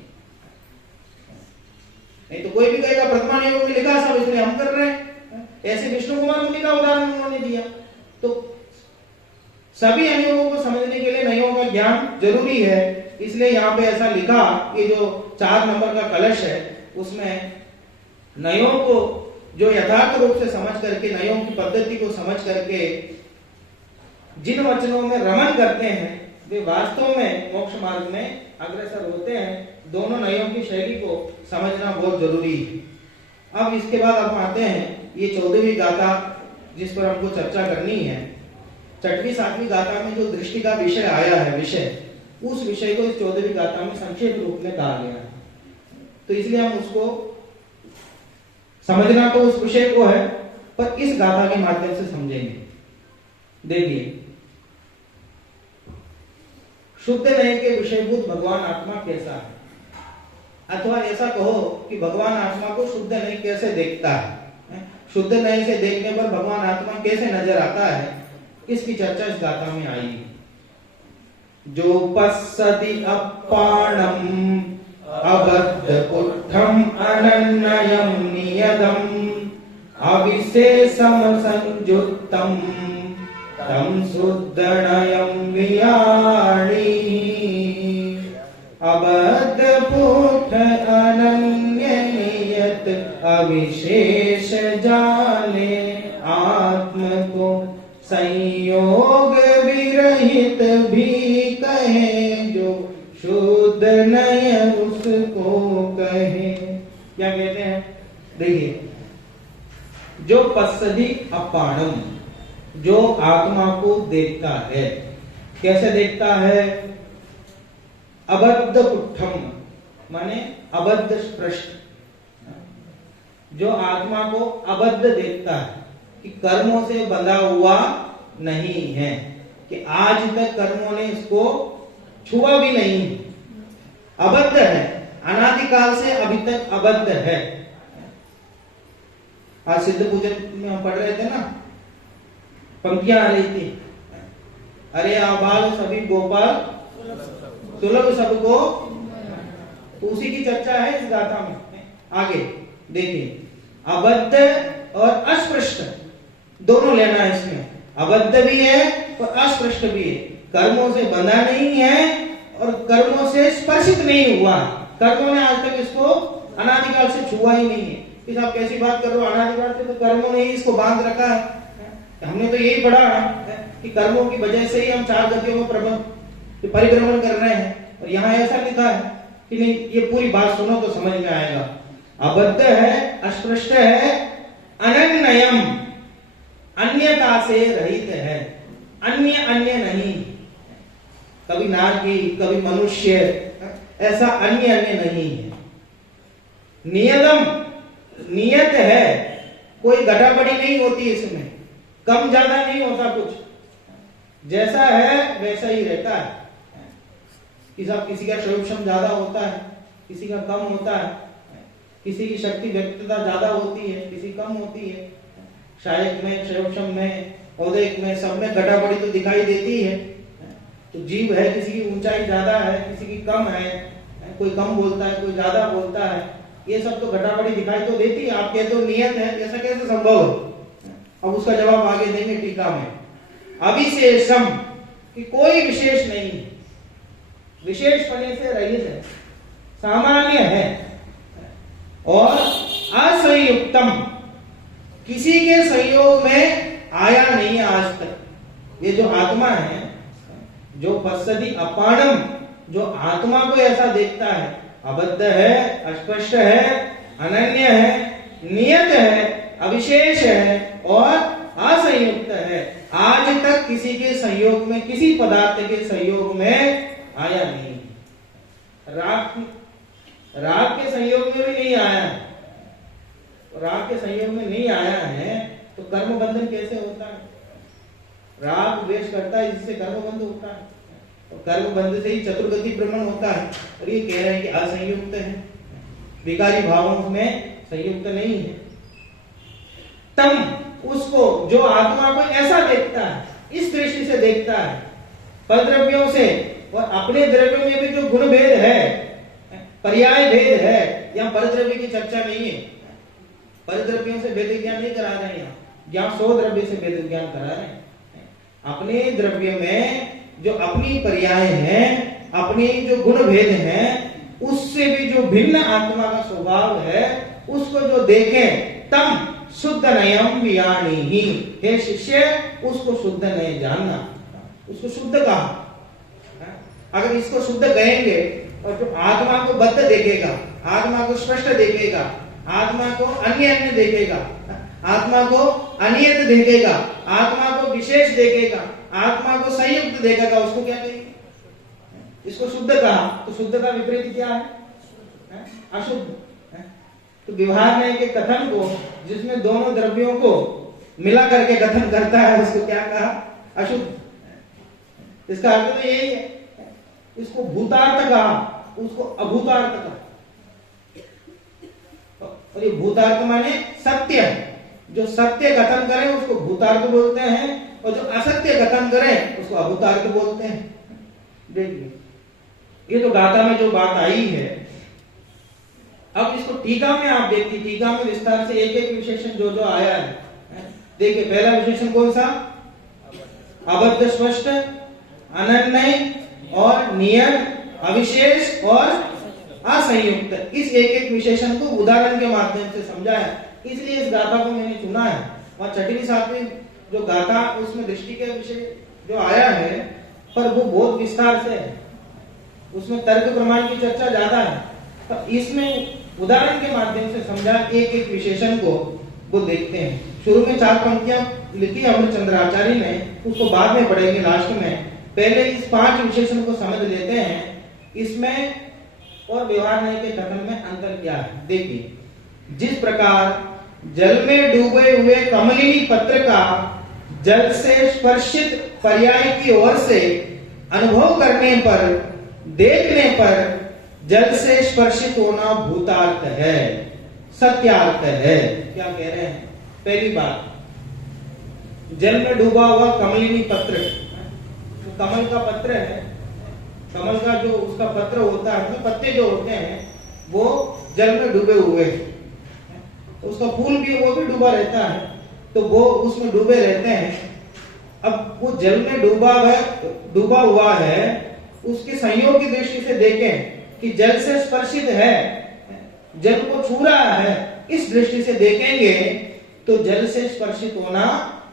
नहीं तो कोई भी कहेगा वर्तमान योग में लिखा सब इसलिए हम कर रहे हैं। ऐसे विष्णु कुमार मुनि का उदाहरण उन्होंने दिया। तो सभी अनुयोगों को समझने के लिए नयों का ज्ञान जरूरी है, इसलिए यहाँ पे ऐसा लिखा। ये जो 4 नंबर का कलश है उसमें नयों को जो यथार्थ रूप से समझ करके, नयों की पद्धति को समझ करके जिन वचनों में रमन करते हैं वे वास्तव में मोक्ष मार्ग में अग्रसर होते हैं। दोनों नयों की शैली को समझना बहुत जरूरी है। अब इसके बाद हम आते हैं ये 14वीं गाथा जिस पर हमको चर्चा करनी है। 6वीं 7वीं गाथा में जो दृष्टि का विषय आया है, उस विषय को इस 14वीं गाथा में संक्षेप रूप में कहा गया है। तो इसलिए हम उसको समझना तो उस विषय को है, पर इस गाथा के माध्यम से समझेंगे। देखिए, शुद्ध नय के विषयभूत भगवान आत्मा कैसा है, अथवा ऐसा कहो कि भगवान आत्मा को शुद्ध नय कैसे देखता है, शुद्ध नय से देखने पर भगवान आत्मा कैसे नजर आता है, इसकी चर्चा इस गाथा में आई। जो पश्यति अपाणम अबद्धपुट्ठम अनन्ययम नियतम अविशेषम संयुक्तम तम शुद्धनयम वियाणी। अबद्धपुट्ठ अनन्य नियत अविशेष जाने आत्म को संयोग विरहित भी कहे, जो शुद्ध नय उसको कहे। क्या कहते हैं? देखिए, जो पश्यति अपाणम, जो आत्मा को देखता है, कैसे देखता है? अबद्ध पुट्ठम माने अबद्ध स्पृष्ट, जो आत्मा को अबद्ध देखता है कि कर्मों से बंधा हुआ नहीं है, कि आज तक कर्मों ने इसको छुआ भी नहीं, अबद्ध है, अनादिकाल से अभी तक अबद्ध है। आज सिद्ध पूजन में हम पढ़ रहे थे ना, पंक्तियां आ रही थी, अरे आबाल सभी गोपाल सुलभ सबको, तो उसी की चर्चा है इस गाथा में। आगे देखिए, अबद्ध और अस्पृष्ट दोनों लेना है इसमें, अबद्ध भी है और अस्पृष्ट भी है, कर्मों से बंधा नहीं है और कर्मों से स्पर्शित नहीं हुआ, कर्मों ने आज तक इसको अनादिकाल से छुआ ही नहीं है। कि साहब कैसी बात कर रहे हो, अनादिकाल से तो कर्मों ने ही इसको बांध रखा है। हमने तो यही पढ़ा कि कर्मों की वजह से ही हम 4 गतियों में परिभ्रमण कर रहे हैं, और यहाँ ऐसा लिखा है कि नहीं, ये पूरी बात सुनो तो समझ में आएगा। अबद्ध है, अस्पृष्ट है, अनन्ययम अन्यता से रहित है, अन्य नहीं, कभी नारकी कभी मनुष्य, ऐसा अन्य नहीं है। नियतम नियत है, कोई गटाबड़ी नहीं होती इसमें, कम ज्यादा नहीं होता, कुछ जैसा है वैसा ही रहता है। कि साहब किसी का शोभक्षम ज्यादा होता है, किसी का कम होता है, किसी की शक्ति व्यक्तता ज्यादा होती है, किसी कम होती है, शायद में, शोभक्षम में, औदेक में, सब में गटाबड़ी तो दिखाई देती है। तो जीव है, किसी की ऊंचाई ज्यादा है, किसी की कम है, कोई कम बोलता है, कोई ज्यादा बोलता है, ये सब तो घटाबड़ी दिखाई तो देती है। आप कहते हो नियत है, ऐसा कैसे संभव है? अब उसका जवाब आगे देंगे टीका में। अविशेषम कि कोई विशेष नहीं, विशेष पने से रहित है, सामान्य है, और असंयुक्तम किसी के संयोग में आया नहीं आज तक। ये जो आत्मा है, जो पश्यति अपाणम, जो आत्मा को ऐसा देखता है, अबद्ध है, अस्पष्ट है, अनन्य है, नियत है, अविशेष है और असंयुक्त है, आज तक किसी के संयोग में, किसी पदार्थ के संयोग में आया नहीं। राग के संयोग में भी नहीं आया, राग के संयोग में नहीं आया है तो कर्म बंधन कैसे होता है? राग द्वेष करता है जिससे कर्म बंध होता है, और कर्म बंध से ही चतुर्गति भ्रमण होता है। और ये कह रहे हैं कि असंयुक्त है, विकारी भावों में संयुक्त नहीं है। तम उसको, जो आत्मा को ऐसा देखता है, इस दृष्टि से देखता है, परद्रव्यों से और अपने द्रव्य में भी जो गुण भेद है, पर्याय भेद है, यहाँ परद्रव्य की चर्चा नहीं है। परद्रव्यों से भेद ज्ञान नहीं करा रहे हैं, यहाँ 100 द्रव्य से भेद ज्ञान करा रहे हैं। अपने द्रव्य में जो अपनी पर्याय है, अपने जो गुण भेद हैं, उससे भी जो भिन्न आत्मा का स्वभाव है, उसको जो देखें तम शुद्ध नयम वियाणी ही। हे शिष्य, उसको शुद्ध नय जानना, उसको शुद्ध कहा। अगर इसको शुद्ध कहेंगे और जो आत्मा को बद्ध देखेगा, आत्मा को स्पष्ट देखेगा, आत्मा को अन्य अन्य देखेगा, आत्मा को अनियत देखेगा, आत्मा को विशेष देखेगा, आत्मा को संयुक्त देखेगा, उसको क्या कहेंगे? इसको शुद्ध कहा। तो शुद्ध का विपरीत क्या है? अशुद्ध। तो व्यवहार न्याय के कथन को, जिसमें दोनों द्रव्यों को मिला करके कथन करता है, उसको क्या कहा? अशुद्ध। इसका अर्थ तो यही है। इसको भूतार्थ कहा, उसको अभूतार्थ कहा। और ये भूतार्थ माने सत्य, जो सत्य कथन करें उसको भूतार्थ बोलते हैं, और जो असत्य कथन करें उसको अभूतार्थ बोलते हैं। देखिए, ये तो गाथा में जो बात आई है। अब इसको टीका में आप देखिए, टीका में विस्तार से एक एक विशेषण जो जो आया है। देखिए, पहला विशेषण कौन सा? अबद्ध स्पष्ट, अनन्य और नियत, अविशेष और असंयुक्त। इस एक एक विशेषण को उदाहरण के माध्यम से समझा है, इसलिए इस गाथा को मैंने चुना है। और छठवीं सातवीं जो गाथा, उसमें दृष्टि के विषय जो आया है, पर वो बहुत विस्तार से है, उसमें तर्क प्रमाण की चर्चा ज्यादा है। तो इसमें उदाहरण के माध्यम से समझा एक एक विशेषण को, वो देखते हैं। शुरू में 4 पंक्तियां लिखी अमृतचंद्र आचार्य ने, उसको बाद में पढ़ेंगे लास्ट में। पहले इस 5 विशेषण को समझ लेते हैं, इसमें और व्यवहार न्याय के कथन में अंतर क्या है। देखिए, जिस प्रकार जल में डूबे हुए कमलिनी पत्र का जल से स्पर्शित पर्याय की ओर से अनुभव करने पर, देखने पर जल से स्पर्शित होना भूतार्थ है, सत्यार्थ है। क्या कह रहे हैं? पहली बात, जल में डूबा हुआ कमलिनी पत्र, तो कमल का पत्र है, कमल का जो उसका पत्र होता है, उसमें पत्ते जो होते हैं वो जल में डूबे हुए हैं। तो उसका फूल भी, वो भी डूबा रहता है, तो वो उसमें डूबे रहते हैं। अब वो जल में डूबा हुआ है, उसके संयोग की दृष्टि से देखें कि जल से स्पर्शित है, जल को छू रहा है, इस दृष्टि से देखेंगे तो जल से स्पर्शित होना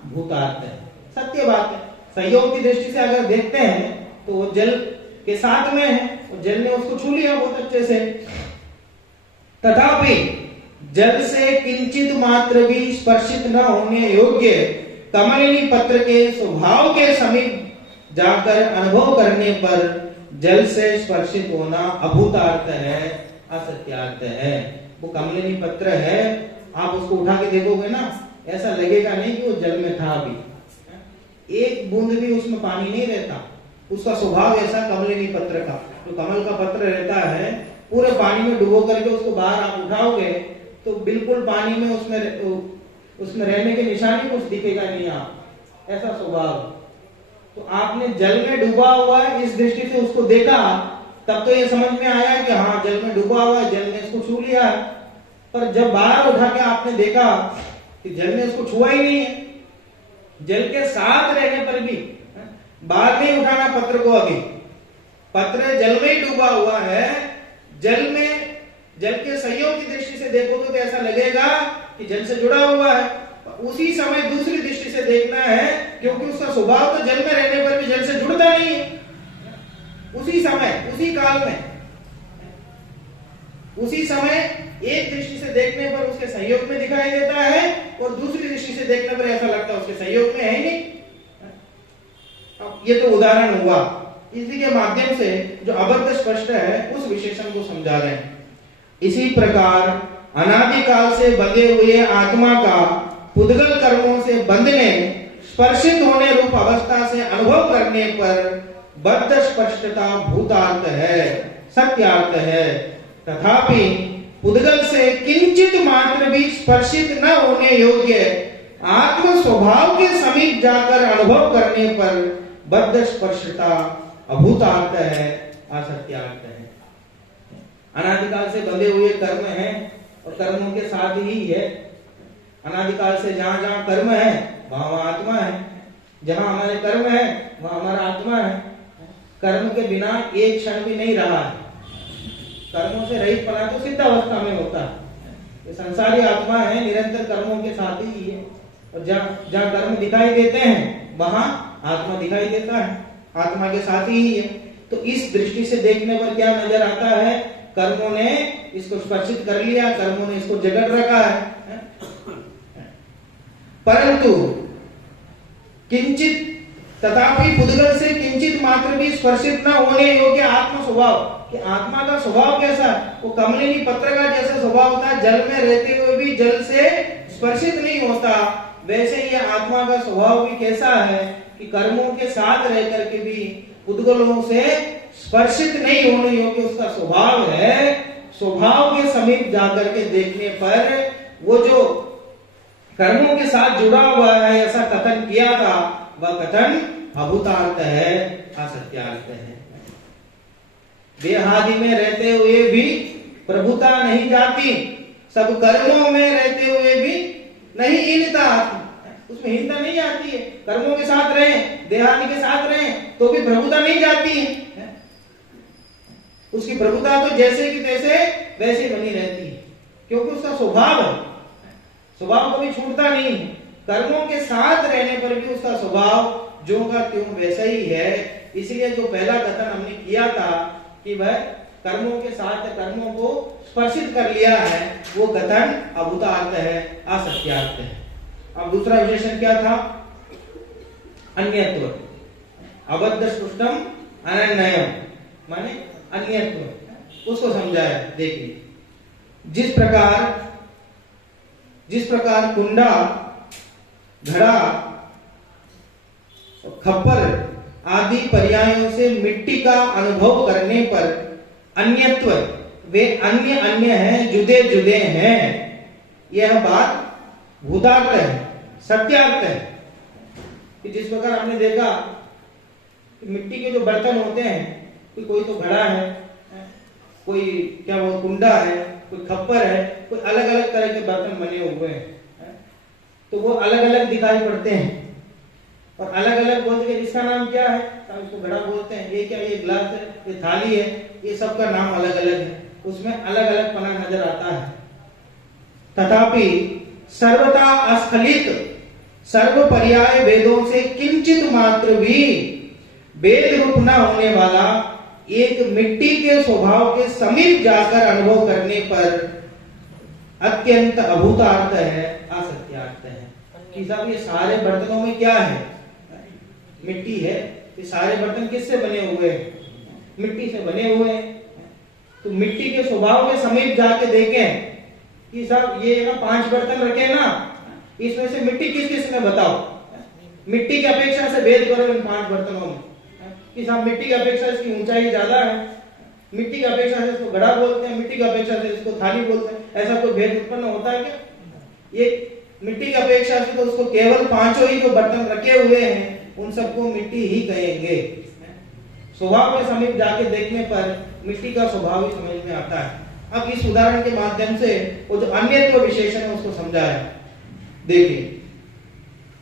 भूतार्थ है, सत्य बात है। संयोग की दृष्टि से अगर देखते हैं तो वो जल के साथ में है, और जल ने उसको छू लिया बहुत अच्छे से। तथापि जल से किंचित मात्र भी स्पर्शित न होने योग्य कमलिनी पत्र के स्वभाव के समीप जाकर अनुभव करने पर जल से स्पर्शित होना अभूतार्थ है, असत्यार्थ है। वो कमलिनी पत्र है, आप उसको उठा के देखोगे ना, ऐसा लगेगा नहीं कि वो जल में था। अभी एक बूंद भी उसमें पानी नहीं रहता, उसका स्वभाव ऐसा कमलिनी पत्र का। जो कमल का पत्र रहता है, पूरे पानी में डुबो करके उसको बाहर आप उठाओगे तो बिल्कुल पानी में उसमें रहने के निशानी कुछ दिखेगा नहीं, आप ऐसा स्वभाव। तो आपने जल में डूबा हुआ है, इस दृष्टि से उसको देखा, तब तो ये समझ में आया कि हाँ जल में डूबा हुआ है, जल ने इसको छू लिया है। पर जब बाहर उठा के आपने देखा कि जल ने इसको छुआ ही नहीं है, जल के साथ रहने पर भी बाहर नहीं उठाना पत्र को। अभी पत्र जल में ही डूबा हुआ है, जल के संयोग की दृष्टि से देखोगे तो ऐसा लगेगा कि जल से जुड़ा हुआ है। उसी समय दूसरी दृष्टि से देखना है, क्योंकि उसका स्वभाव तो जल में रहने पर भी जल से जुड़ता नहीं है। उसी समय, उसी काल में, उसी समय एक दृष्टि से देखने पर उसके संयोग में दिखाई देता है, और दूसरी दृष्टि से देखने पर ऐसा लगता है उसके संयोग में है ही नहीं। अब ये तो उदाहरण हुआ, इसी के माध्यम से जो अबद्ध स्पष्ट है उस विशेषण को समझा रहे हैं। इसी प्रकार अनादिकाल से बंधे हुए आत्मा का पुद्गल कर्मों से बंधने, स्पर्शित होने रूप अवस्था से अनुभव करने पर बद्ध स्पष्टता भूतार्थ है, सत्यार्थ है। तथापि पुद्गल से किंचित मात्र भी स्पर्शित न होने योग्य आत्म स्वभाव के समीप जाकर अनुभव करने पर बद्ध स्पर्शता अभूतार्थ है, असत्यार्थ है। अनादिकाल से बंधे हुए कर्म हैं और कर्मों के साथ ही है। अनादिकाल से जहां जहां कर्म है वहां वहां आत्मा है, जहां हमारे कर्म है वहां हमारा आत्मा है। कर्म के बिना एक क्षण भी नहीं रहा है। कर्मों से रहित पना तो सिद्ध अवस्था में होता है। ये संसारी आत्मा है, निरंतर कर्मों के साथ ही है। और जहां जहां कर्म दिखाई देते हैं वहां आत्मा दिखाई देता है, आत्मा के साथ ही है। तो इस दृष्टि से देखने पर क्या नजर आता है? कर्मों ने इसको स्पर्शित कर लिया, कर्मों ने इसको जगड़ रखा है। परंतु किंचित तथापि पुद्गल से किंचित मात्र भी स्पर्शित न होने योग्य आत्म स्वभाव, कि आत्मा का स्वभाव कैसा है? वो कमलिनी पत्र का जैसा स्वभाव होता है, जल में रहते हुए भी जल से स्पर्शित नहीं होता, वैसे ही आत्मा का स्वभाव भी कैसा है कि कर्मों के साथ रह करके भी पुद्गलों से स्पर्शित नहीं होने योग्य उसका स्वभाव है। स्वभाव के समीप जाकर के देखने पर वो जो कर्मों के साथ जुड़ा हुआ है ऐसा कथन किया था, वह कथन अभूतार्थ है, असत्यार्थ है। देहादि में रहते हुए भी प्रभुता नहीं जाती, सब कर्मों में रहते हुए भी नहीं हीनता आती, उसमें हीनता नहीं आती है। कर्मों के साथ रहे, देहादि के साथ रहे तो भी प्रभुता नहीं जाती है। उसकी प्रभुता तो जैसे की तैसे वैसे बनी रहती है, क्योंकि उसका स्वभाव है, स्वभाव कभी छूटता नहीं है। कर्मों के साथ रहने पर भी उसका स्वभाव जो का त्यों वैसा ही है। इसलिए जो पहला कथन हमने किया था कि वह कर्मों के साथ कर्मों को स्पर्शित कर लिया है, वो कथन अभूतार्थ है, असत्यार्थ है। अब दूसरा विशेषण क्या था? अन्यत्व। अबद्ध स्पष्टम अनन्यम, माने अन्यत्व, उसको समझाया। देखिए, जिस प्रकार कुंडा, घड़ा, खप्पर आदि पर्यायों से मिट्टी का अनुभव करने पर अन्यत्व, वे अन्य अन्य हैं, जुदे जुदे हैं, यह बात भूतार्थ है, सत्यार्थ है। कि जिस प्रकार हमने देखा कि मिट्टी के जो बर्तन होते हैं, कोई तो घड़ा है, कोई क्या वो कुंडा है, कोई खप्पर है, कोई अलग अलग तरह के बर्तन बने हुए हैं, तो वो अलग अलग दिखाई पड़ते हैं और अलग अलग बोलते हैं इसका नाम क्या है, तो इसको घड़ा बोलते हैं, ये क्या, ये ग्लास है, ये थाली है, ये सब का नाम अलग अलग है, उसमें अलग अलग पना नजर आता है। तथापि सर्वथा अस्खलित सर्व पर्याय वेदों से किंचित मात्र भी वेद रूप न होने वाला एक मिट्टी के स्वभाव के समीप जाकर अनुभव करने पर अत्यंत अभूतार्थ है, असत्यार्थ है। कि साहब ये सारे बर्तनों में क्या है? मिट्टी है। ये सारे बर्तन किससे बने हुए हैं? मिट्टी से बने हुए हैं। तो मिट्टी के स्वभाव के समीप जाके देखें कि साहब ये ना 5 बर्तन रखे ना, इसमें से मिट्टी किस किस में बताओ। मिट्टी की अपेक्षा से भेद करो इन 5 बर्तनों में कि साहब मिट्टी की अपेक्षा इसकी ऊंचाई ज्यादा है, मिट्टी की अपेक्षा से इसको घड़ा बोलते हैं, मिट्टी की अपेक्षा से इसको थाली बोलते हैं। ऐसा कोई भेद उत्पन्न होता है क्या? ये मिट्टी की अपेक्षा से तो उसको केवल 5 ही जो बर्तन रखे हुए हैं उन सबको मिट्टी ही कहेंगे। स्वभाव के समीप जाके देखने पर मिट्टी का स्वभाव ही समझ में आता है। अब इस उदाहरण के माध्यम से वो जो अन्यत्व विशेषण है उसको समझाया। देखिए,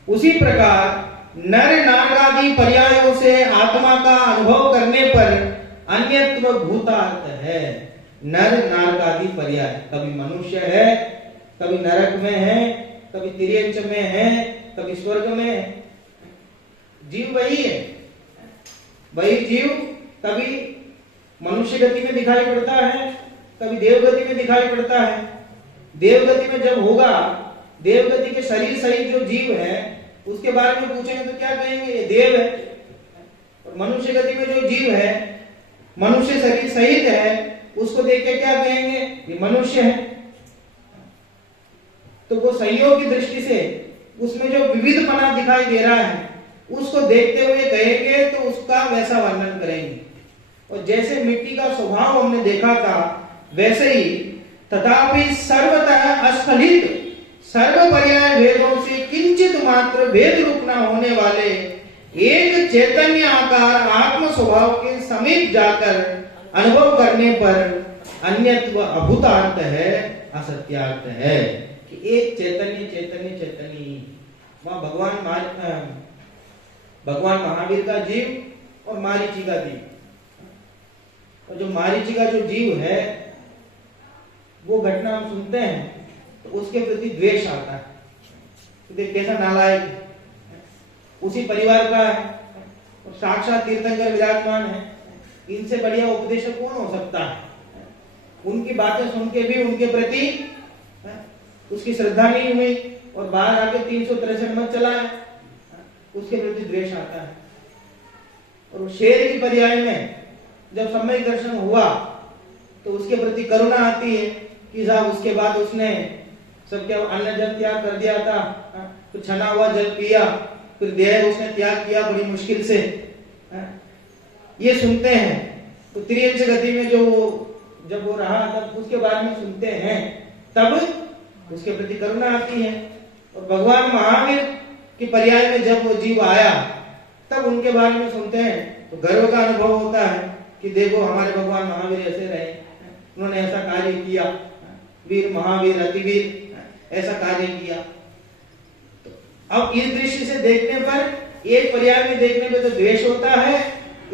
उसी प्रकार नर नागादि पर्यायों से आत्मा का अनुभव करने पर अन्यत्व भूतार्थ है। नर नागादि पर्याय, कभी मनुष्य है, कभी नरक में है, कभी तिर्यंच में है, कभी स्वर्ग में है। जीव वही है, वही जीव कभी मनुष्य गति में दिखाई पड़ता है, कभी देवगति में दिखाई पड़ता है। देवगति में जब होगा, देवगति के शरीर सहित जो जीव है उसके बारे में पूछेंगे तो क्या कहेंगे? ये देव है। और मनुष्य गति में जो जीव है, मनुष्य शरीर सहित है, उसको देख के क्या कहेंगे? ये मनुष्य है। तो वो संयोग की दृष्टि से उसमें जो विविधपना दिखाई दे रहा है उसको देखते हुए कहेंगे तो उसका वैसा वर्णन करेंगे। और जैसे मिट्टी का स्वभाव हमने देखा था वैसे ही तथापि सर्वतः अस्खलित सर्व पर्याय भेदों से किंचित मात्र भेद रूप न होने वाले एक चैतन्य आकार आत्म स्वभाव के समीप जाकर अनुभव करने पर अन्यत्व अभूतार्थ है, असत्यार्थ है। कि एक चैतन्य चैतन्य चैतन्य, वहां भगवान महावीर का जीव और मारीची का जीव। और जो मारीची का जो जीव है, वो घटना हम सुनते हैं तो उसके प्रति द्वेष आता है, तो कैसा नालायक, उसी परिवार का है और साक्षात तीर्थंकर विराजमान है, इनसे बढ़िया उपदेशक कौन हो सकता है। उनकी बातें सुन के भी उनके प्रति उसकी श्रद्धा नहीं हुई और बाहर आके 363 मत चलाए, उसके प्रति द्वेष आता है। और शेर की पर्याय में जब सम्यक दर्शन हुआ तो उसके प्रति करुणा आती है कि साहब उसके बाद उसने सब क्या अन्न जल त्याग कर दिया था, तो छना हुआ जल पिया, फिर देह उसने त्याग किया बड़ी मुश्किल से। ये सुनते हैं तो त्रियंश गति में जब वो रहा तब उसके बारे में सुनते हैं, तब उसके प्रति करुणा आती है। और भगवान महावीर की पर्याय में जब वो जीव आया तब उनके बारे में सुनते हैं तो गर्व का अनुभव होता है कि देखो हमारे भगवान महावीर ऐसे रहे, उन्होंने ऐसा कार्य किया, वीर महावीर अतिवीर ऐसा कार्य किया। तो अब इस दृष्टि से देखने पर, एक पर्याय में देखने पे तो द्वेष होता है,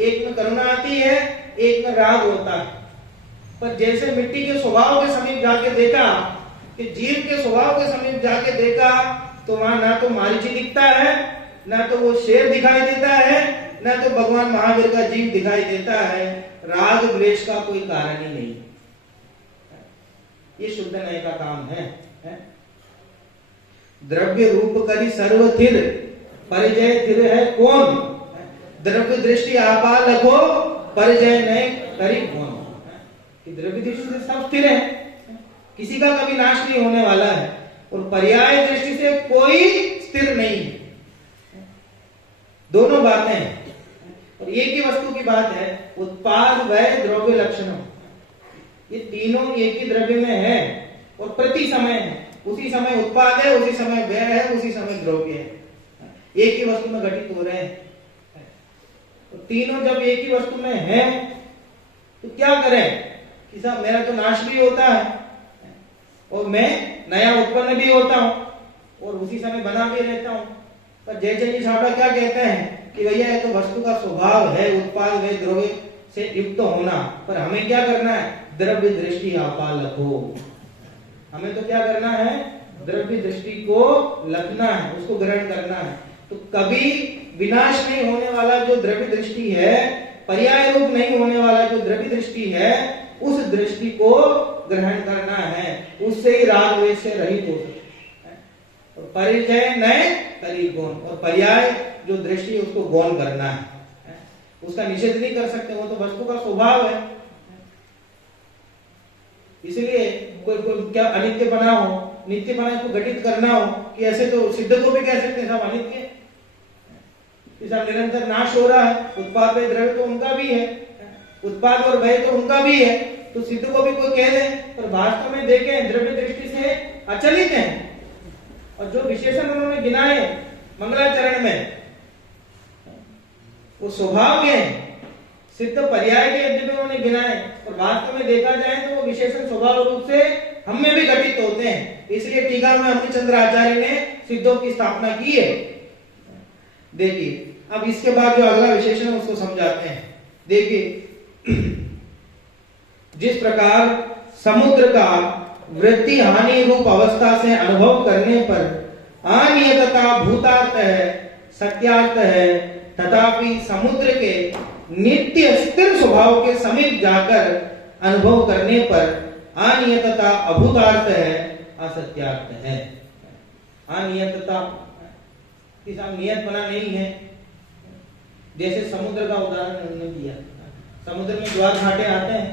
एक में करुणा आती है, एक में राग होता है। पर जैसे मिट्टी के स्वभाव के समीप जाके देखा, कि जीव के स्वभाव के समीप जाके देखा, तो वहां ना तो मारीची दिखता है, ना तो वो शेर दिखाई देता है, ना तो भगवान महावीर का जीव दिखाई देता है। राग द्वेष का कोई कारण ही नहीं। ये शुद्ध नय का काम है। द्रव्य रूप करी सर्व थिर, परिजय थिर है कौन। द्रव्य दृष्टि आपा लखो, परिजय नय करी कौन। द्रव्य दृष्टि से सब स्थिर है, किसी का कभी नाश नहीं होने वाला है। और पर्याय दृष्टि से कोई स्थिर नहीं है। दोनों बातें हैं। और एक ही वस्तु की बात है, उत्पाद वय द्रव्य लक्षणों, ये तीनों एक ही द्रव्य में है और प्रति समय है। उसी समय उत्पाद है, उसी समय व्यय है, उसी समय द्रव्य है, एक ही वस्तु में घटित हो रहे हैं। तो तीनों जब एक ही वस्तु में है तो क्या करें कि साहब मेरा तो नाश भी होता है और मैं नया उत्पन्न भी होता हूं और उसी समय बना भी रहता हूं। पर जयचंद छाबड़ा क्या कहते हैं कि भैया ये तो वस्तु का स्वभाव है उत्पाद व द्रव्य से युक्त होना, पर हमें क्या करना है, द्रव्य दृष्टि आपा लखो। हमें तो क्या करना है, द्रव्य दृष्टि को लखना है, उसको ग्रहण करना है। तो कभी विनाश नहीं होने वाला जो द्रव्य दृष्टि है, पर्याय रूप नहीं होने वाला जो द्रव्य दृष्टि है, उस दृष्टि को ग्रहण करना है, उससे ही राग द्वेष से रहित हो सकते हैं। और परिचय नय करी गौण, और पर्याय जो दृष्टि है उसको गौण करना है, उसका निषेध नहीं कर सकते, वो तो वस्तु का स्वभाव है। इसलिए कोई क्या अनित्य बना हो, नित्य बना इसको घटित करना हो, कि ऐसे तो सिद्ध को भी कह सकते हैं सब अनित्य, निरंतर नाश हो रहा है। उत्पाद व द्रव्य तो उनका भी है, उत्पाद और व्यय तो उनका भी है, तो सिद्ध को भी कोई कह दे, पर वास्तव में देखें द्रव्य दृष्टि से अचलित हैं। और जो विशेषण उन्होंने गिनाए मंगलाचरण में वो स्वभाव के हैं, सिद्ध पर्याय के यद्यपि उन्होंने गिनाए, और वास्तव में देखा जाए तो वो विशेषण स्वभाव रूप से हम में भी घटित होते हैं। इसलिए टीका में अमृतचंद्र आचार्य ने सिद्धों की स्थापना की है। देखिए अब इसके बाद जो अगला विशेषण है उसको समझाते हैं। देखिए जिस प्रकार समुद्र का वृत्ति हानि रूप अवस्था से अनुभव करने पर अनियतता भूतार्थ है, सत्यार्थ है, तथापि समुद्र के नित्य स्थिर स्वभाव के समीप जाकर अनुभव करने पर अनियतता अभूतार्थ है, असत्यार्थ है। अनियतता नियत बना नहीं है। जैसे समुद्र का उदाहरण उन्होंने दिया, समुद्र में ज्वार भाटे आते हैं,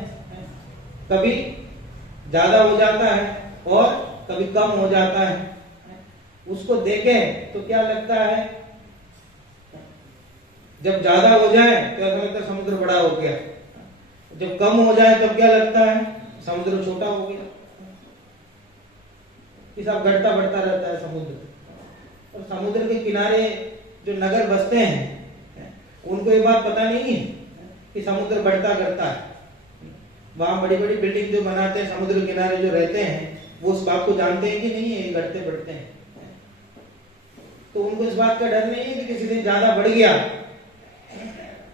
कभी ज्यादा हो जाता है और कभी कम हो जाता है। उसको देखें तो क्या लगता है, जब ज्यादा हो जाए तो ऐसा लगता है समुद्र बड़ा हो गया, जब कम हो जाए तब क्या लगता है, समुद्र छोटा हो गया। हिसाब घटता बढ़ता रहता है समुद्र। और समुद्र के किनारे जो नगर बसते हैं उनको ये बात पता नहीं है कि समुद्र बढ़ता करता है। वहां बड़ी बड़ी बिल्डिंग जो बनाते हैं, समुद्र किनारे जो रहते हैं, वो उस बात को जानते हैं कि नहीं है, घटते बढ़ते हैं। तो उनको इस बात का डर नहीं है कि किसी दिन ज्यादा बढ़ गया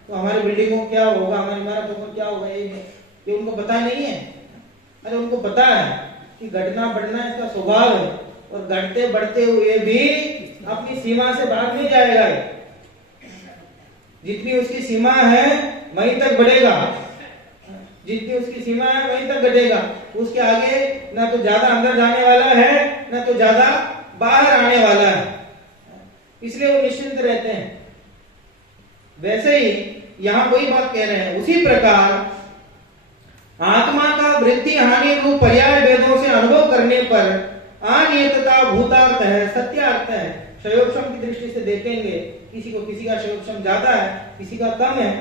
तो हमारी बिल्डिंगों को क्या होगा, हमारी इमारतों को क्या होगा, ये उनको पता नहीं है। अरे उनको पता है कि घटना बढ़ना इसका स्वभाव है, और घटते बढ़ते हुए भी अपनी सीमा से भाग नहीं जाएगा। जितनी उसकी सीमा है वहीं तक बढ़ेगा, जितनी उसकी सीमा है वहीं तक घटेगा। उसके आगे ना तो ज्यादा अंदर जाने वाला है, ना तो ज्यादा बाहर आने वाला है, इसलिए वो निश्चिंत रहते हैं। वैसे ही यहां वही बात कह रहे हैं। उसी प्रकार आत्मा का वृत्ति हानि रूप पर्याय भेदों से अनुभव करने पर अनियतता भूतार्थ है, सत्यार्थ है। क्षयोक्षम की दृष्टि से देखेंगे, किसी का क्षयोक्षम ज्यादा है, किसी का कम है।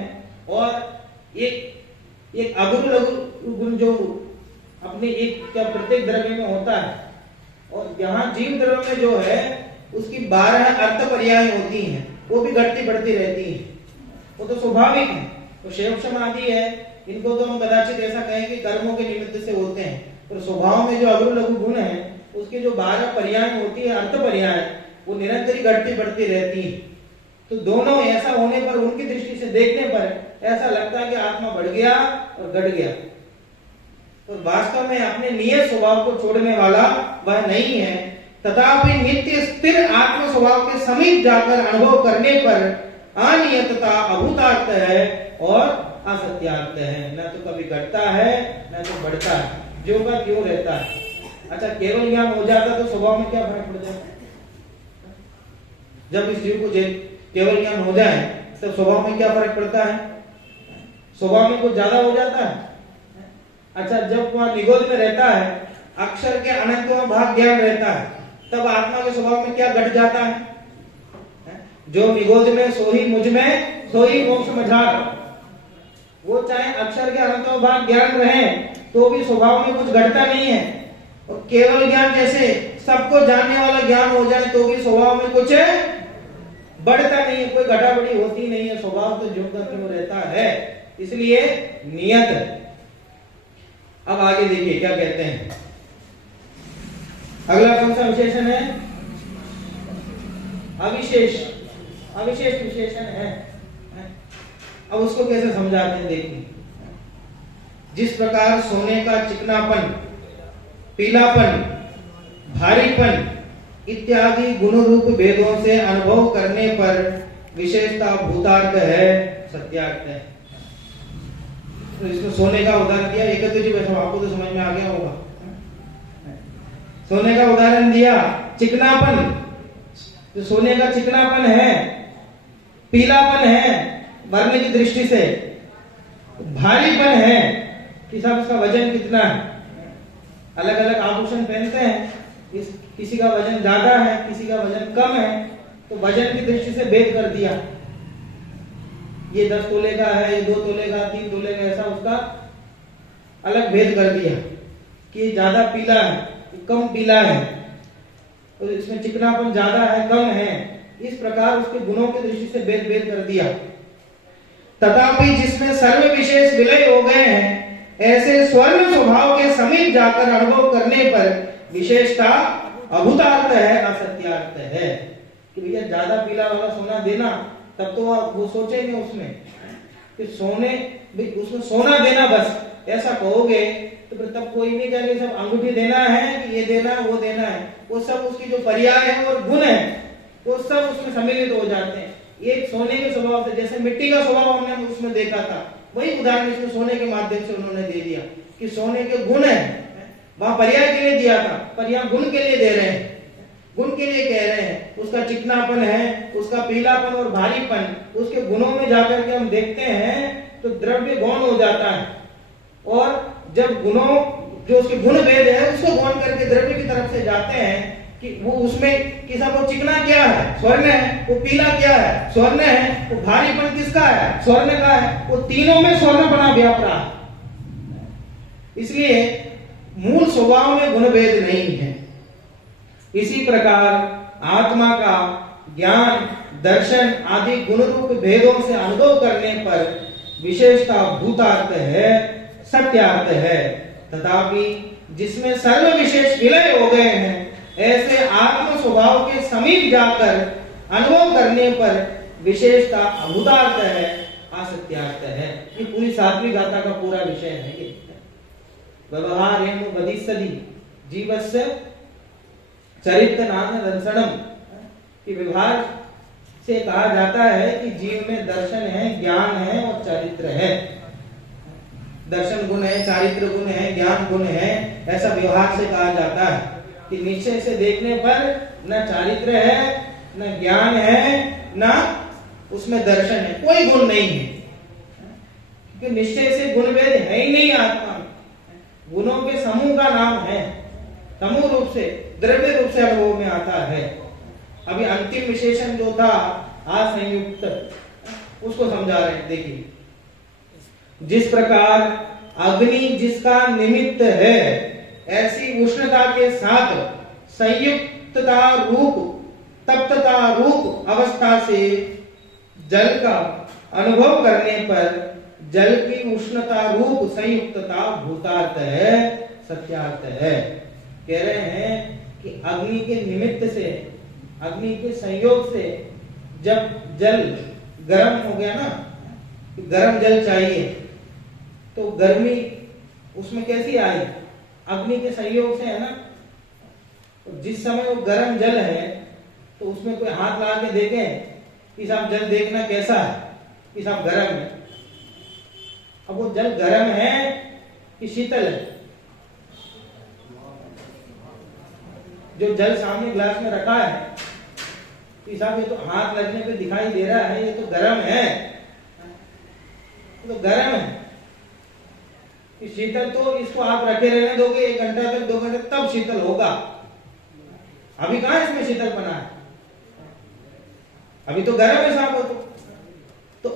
और एक अगुरु लघु गुण जो अपने एक क्या प्रत्येक द्रव्य में होता है, और यहाँ जीव द्रव्य में जो है उसकी 12 अर्थ पर्याय होती हैं, वो भी घटती बढ़ती रहती हैं। वो तो स्वाभाविक है। तो क्षयोक्षम आदि है, इनको तो हम कदाचित ऐसा कहें कि कर्मों के निमित्त से होते हैं, पर स्वभाव में जो अगुरु लघु गुण है उसके जो 12 पर्याय होती है, अर्थ पर्याय, वो निरंतर ही घटती बढ़ती रहती है। तो दोनों ऐसा होने पर, उनकी दृष्टि से देखने पर ऐसा लगता है कि आत्मा बढ़ गया और घट गया, तो वास्तव में अपने नियत स्वभाव को छोड़ने वाला वह नहीं है। तथापि नित्य स्थिर आत्म स्वभाव के समीप जाकर अनुभव करने पर अनियतता अभूतार्थ है और असत्यार्थ है। न तो कभी घटता है न तो बढ़ता है, जो का क्यों रहता है। अच्छा, केवल ज्ञान हो जाता तो स्वभाव में क्या फर्क पड़ जाता? जब इस जीव को केवल ज्ञान हो जाए तो स्वभाव में क्या फर्क पड़ता है? स्वभाव में कुछ ज्यादा हो जाता है। अच्छा, जब वह निगोद में रहता है, अक्षर के अनंतों भाग ज्ञान रहता है, तब आत्मा के स्वभाव में क्या घट जाता है? जो निगोद में सो ही मुझ में सो ही मोक्ष मझार। वो चाहे अक्षर के अनंतों भाग ज्ञान रहे तो भी स्वभाव में कुछ घटता नहीं है। और केवल ज्ञान जैसे सबको जानने वाला ज्ञान हो जाए तो भी स्वभाव में कुछ बढ़ता नहीं है, कोई घटाबड़ी होती नहीं है। स्वभाव तो ज्यों का त्यों रहता है, इसलिए नियत। अब आगे देखिए क्या कहते हैं। अगला कौन सा विशेषण है? अविशेष। अविशेष विशेषण है। अब उसको कैसे समझाते हैं देखिए। जिस प्रकार सोने का चिकनापन, पीलापन, भारीपन इत्यादि गुण रूप भेदों से अनुभव करने पर विशेषता भूतार्थ है, सत्यार्थ है। तो इसमें सोने का उदाहरण दिया, एकत्र जी बैठो, आपको तो समझ में आ गया होगा। सोने का उदाहरण दिया, चिकनापन, जो सोने का चिकनापन है, पीलापन है वर्ण की दृष्टि से, भारीपन है कि सब उसका वजन कितना है। अलग अलग आभूषण पहनते हैं, किसी का वजन ज्यादा है, किसी का वजन कम है, तो वजन की दृष्टि से भेद कर दिया। ये 10 तोले का है, ये 2 तोले का, 3 तोले का, ऐसा उसका अलग भेद कर दिया कि ज्यादा पीला है, कम पीला है, तो इसमें चिकनापन ज्यादा है, कम है। इस प्रकार उसके गुणों की दृष्टि से भेद कर दिया। तथापि जिसमें सर्व विशेष विलय हो गए हैं, ऐसे स्वर्ण स्वभाव के समीप जाकर अनुभव करने पर विशेषता अभूतार्थ है, असत्यार्थ है। कि भैया ज्यादा पीला वाला सोना देना, तब तो वो सोचेंगे उसमें कि सोने, उसमें सोना देना बस, ऐसा कहोगे तो फिर तब कोई नहीं कहेंगे सब अंगूठी देना है कि ये देना वो देना है। वो सब उसकी जो पर्याय है और गुण है वो सब उसमें सम्मिलित हो जाते हैं। एक सोने के स्वभाव से, जैसे मिट्टी का स्वभाव हमने उसमें देखा था, वही उदाहरण इसमें सोने के माध्यम से उन्होंने दे दिया कि सोने के गुण है। वहां पर्याय के लिए दिया था, पर यहाँ गुण के लिए दे रहे हैं, गुण के लिए कह रहे हैं। उसका चिकनापन है, उसका पीलापन और भारीपन, उसके गुणों में जाकर के हम देखते हैं तो द्रव्य गौण हो जाता है। और जब गुणों, जो उसके गुण भेद है, उसको गौण करके द्रव्य की तरफ से जाते हैं कि वो उसमें कि सब वो चिकना क्या है, स्वर्ण है, वो पीला क्या है, स्वर्ण है, वो भारीपन किसका है, स्वर्ण का है। वो तीनों में स्वर्णपना व्याप रहा है। इसलिए मूल स्वभाव में गुण भेद नहीं है। इसी प्रकार आत्मा का ज्ञान, दर्शन आदि गुण रूप भेदों से अनुभव करने पर विशेषता भूतार्थ है, सत्यार्थ है। तथापि जिसमें सर्व विशेष विलय हो गए हैं, ऐसे आत्म स्वभाव के समीप जाकर अनुभव करने पर विशेषता अभूतार्थ है, असत्यार्थ है। ये पूरी 7वीं गाथा का पूरा विषय है। ये व्यवहारेण वदिष्यति जीवस्य चरित्र नाम दर्शनम, कि व्यवहार से कहा जाता है कि जीव में दर्शन है, ज्ञान है और चरित्र है। दर्शन गुण है, चारित्र गुण है, ज्ञान गुण है, ऐसा व्यवहार से कहा जाता है कि निश्चय से देखने पर न चारित्र है, न ज्ञान है, न उसमें दर्शन है, कोई गुण नहीं है। क्योंकि निश्चय से गुण भेद है ही नहीं आत्मा में। गुणों के समूह का नाम है, समूह रूप से द्रव्य रूप से अनुभव में आता है। अभी अंतिम विशेषण जो था असंयुक्त, उसको समझा रहे हैं। देखिए, जिस प्रकार अग्नि जिसका निमित्त है, ऐसी उष्णता के साथ संयुक्तता रूप तप्तता रूप अवस्था से जल का अनुभव करने पर जल की उष्णता रूप संयुक्तता भूतार्थ है, सत्यार्थ है। कह रहे हैं कि अग्नि के निमित्त से, अग्नि के संयोग से जब जल गर्म हो गया ना, गर्म जल चाहिए, तो गर्मी उसमें कैसी आई? अग्नि के संयोग से है ना। तो जिस समय वो गर्म जल है, तो उसमें कोई हाथ लगा के देखे कि साहब जल देखना कैसा है, कि साहब गर्म है। अब वो जल गर्म है कि शीतल है? जो जल सामने ग्लास में रखा है, कि साहब ये तो हाथ लगने पे दिखाई दे रहा है, ये तो गर्म है, तो गर्म है कि शीतल? तो इसको आप रखे रहने दोगे 1 घंटा तक, 2 घंटे तब शीतल होगा। अभी कहां इसमें शीतल बना है? अभी तो गर्म है साहब। तो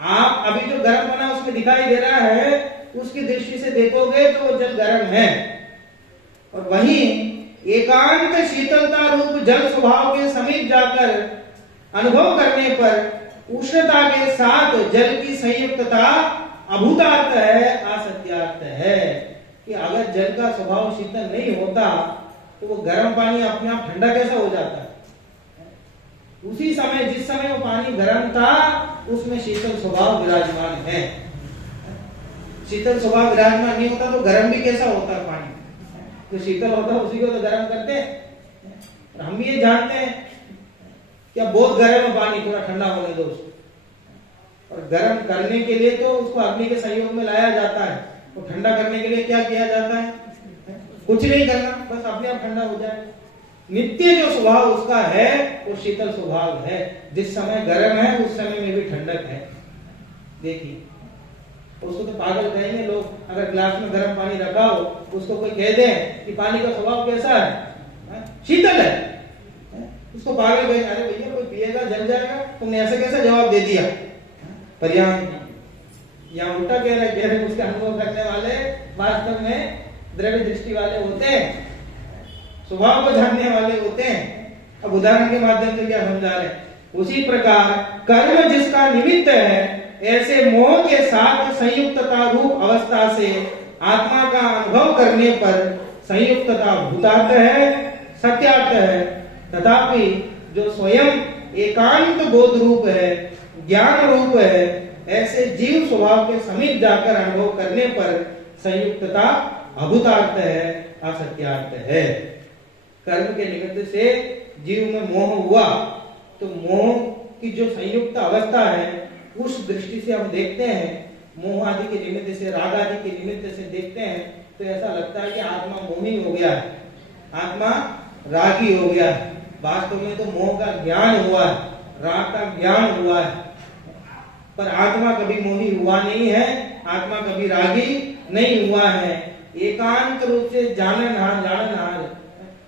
आप अभी जो गर्म बना उसमें दिखाई दे रहा है, उसकी दृष्टि से देखोगे तो वो जल गर्म है। और वहीं एकांत शीतलता रूप जल स्वभाव के समीप जाकर अनुभव करने पर उष्णता के साथ जल की संयुक्तता अभूतार्थ है, असत्यार्थ है। कि अगर जल का स्वभाव शीतल नहीं होता तो वो गर्म पानी अपने आप ठंडा कैसा हो जाता है? उसी समय, जिस समय वो पानी गर्म था, उसमें शीतल स्वभाव विराजमान है। शीतल स्वभाव विराजमान नहीं होता तो गर्म भी कैसा होता है पानी? तो शीतल होता है उसी को तो गर्म करते हैं। हम भी ये जानते हैं कि अब बहुत गर्म है पानी, थोड़ा ठंडा होने दो उसको। और गर्म करने के लिए तो उसको अग्नि के संयोग में लाया जाता है। तो ठंडा करने के लिए क्या किया जाता है? कुछ नहीं करना, बस अपने आप ठंडा हो जाए। नित्य जो स्वभाव उसका है वो शीतल स्वभाव है। जिस समय गर्म है उस समय में भी ठंडक है। देखिए, उसको तो पागल कहेंगे लोग, अगर ग्लास में गर्म पानी रखा हो, उसको कोई कह दे कि पानी का स्वभाव कैसा है? शीतल है। उसको पागल कहेंगे, अरे भैया कोई पिएगा जल जाएगा, तुमने ऐसे कैसा जवाब दे दिया? पर यहाँ उल्टा कह रहे, उसके अनुभव करने वाले वास्तव में द्रव्य दृष्टि वाले होते हैं, स्वभाव को जानने वाले होते हैं। अब उदाहरण के माध्यम से क्या समझा रहे हैं? उसी प्रकार कर्म जिसका निमित्त है, ऐसे मोह के साथ संयुक्तता रूप अवस्था से आत्मा का अनुभव करने पर संयुक्तता भूतार्थ है, सत्यार्थ है। तथापि जो स्वयं एकांत बोध रूप है, ज्ञान रूप है, ऐसे जीव स्वभाव के समीप जाकर अनुभव करने पर संयुक्तता अभूतार्थ है, असत्यार्थ है। कर्म के निमित्त से जीव में मोह हुआ, तो मोह की जो संयुक्त अवस्था है उस दृष्टि से हम देखते हैं, मोह आदि के निमित्त से, राग आदि के निमित्त से देखते हैं, तो ऐसा लगता है कि आत्मा मोही हो गया है, आत्मा रागी हो गया है। वास्तव में तो मोह का ज्ञान हुआ है, राग का ज्ञान हुआ है, पर आत्मा कभी मोही हुआ नहीं है, आत्मा कभी रागी नहीं हुआ है। एकांत रूप से जाननहार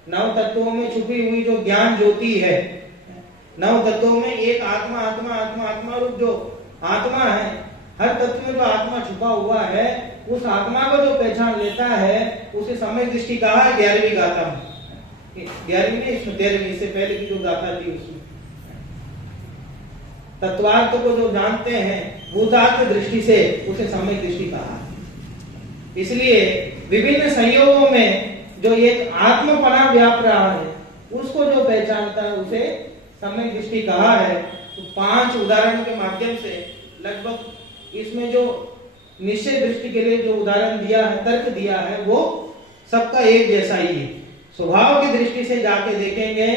नव तत्वों में छुपी हुई जो ज्ञान ज्योति है, नव तत्वों में एक आत्मा आत्मा आत्मा आत्मा रूप जो आत्मा है, हर तत्व में जो आत्मा छुपा हुआ है, उस आत्मा को जो पहचान लेता है उसे सम्यक दृष्टि कहा है 11वीं गाथा में। 11वीं नहीं, इसमें 13वीं, इससे पहले की जो गाथा थी उसमें तत्वार्थ को जो जानते हैं भूतार्थ दृष्टि से, उसे सम्यक दृष्टि कहा। इसलिए विभिन्न संयोगों में जो एक आत्मपना व्याप रहा है उसको जो पहचानता है उसे सम्यक दृष्टि कहा है। तो 5 उदाहरणों के माध्यम से लगभग इसमें जो निश्चय दृष्टि के लिए जो उदाहरण दिया है, तर्क दिया है, वो सबका एक जैसा ही है। स्वभाव की दृष्टि से जाके देखेंगे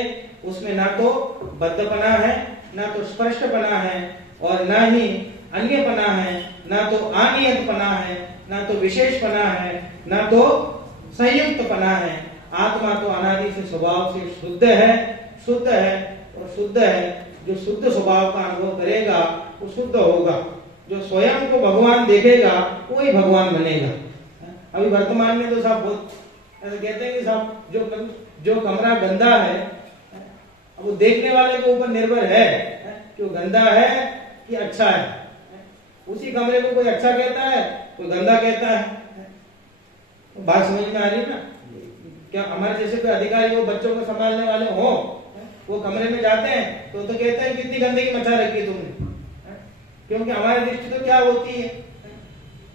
उसमें ना तो बद्धपना है, ना तो स्पष्टपना है, और ना ही अन्यपना है, ना तो अनियतपना है, ना तो विशेषपना है, ना तो संयुक्तपना है। आत्मा तो अनादि से स्वभाव से शुद्ध है और शुद्ध है। जो शुद्ध स्वभाव का अनुभव करेगा वो शुद्ध होगा। जो स्वयं को भगवान देखेगा वही भगवान बनेगा। अभी वर्तमान में तो सब बहुत ऐसे कहते हैं कि सब जो कमरा गंदा है वो देखने वाले के ऊपर निर्भर है कि वो गंदा है कि अच्छा है। उसी कमरे को कोई अच्छा कहता है, कोई गंदा कहता है। बात समझ में आ रही है ना? क्या हमारे जैसे कोई अधिकारी हो, बच्चों को संभालने वाले हो, वो कमरे में जाते हैं तो कहते हैं कितनी गंदगी मचा रखी है तुमने, क्योंकि हमारी दृष्टि तो क्या होती है,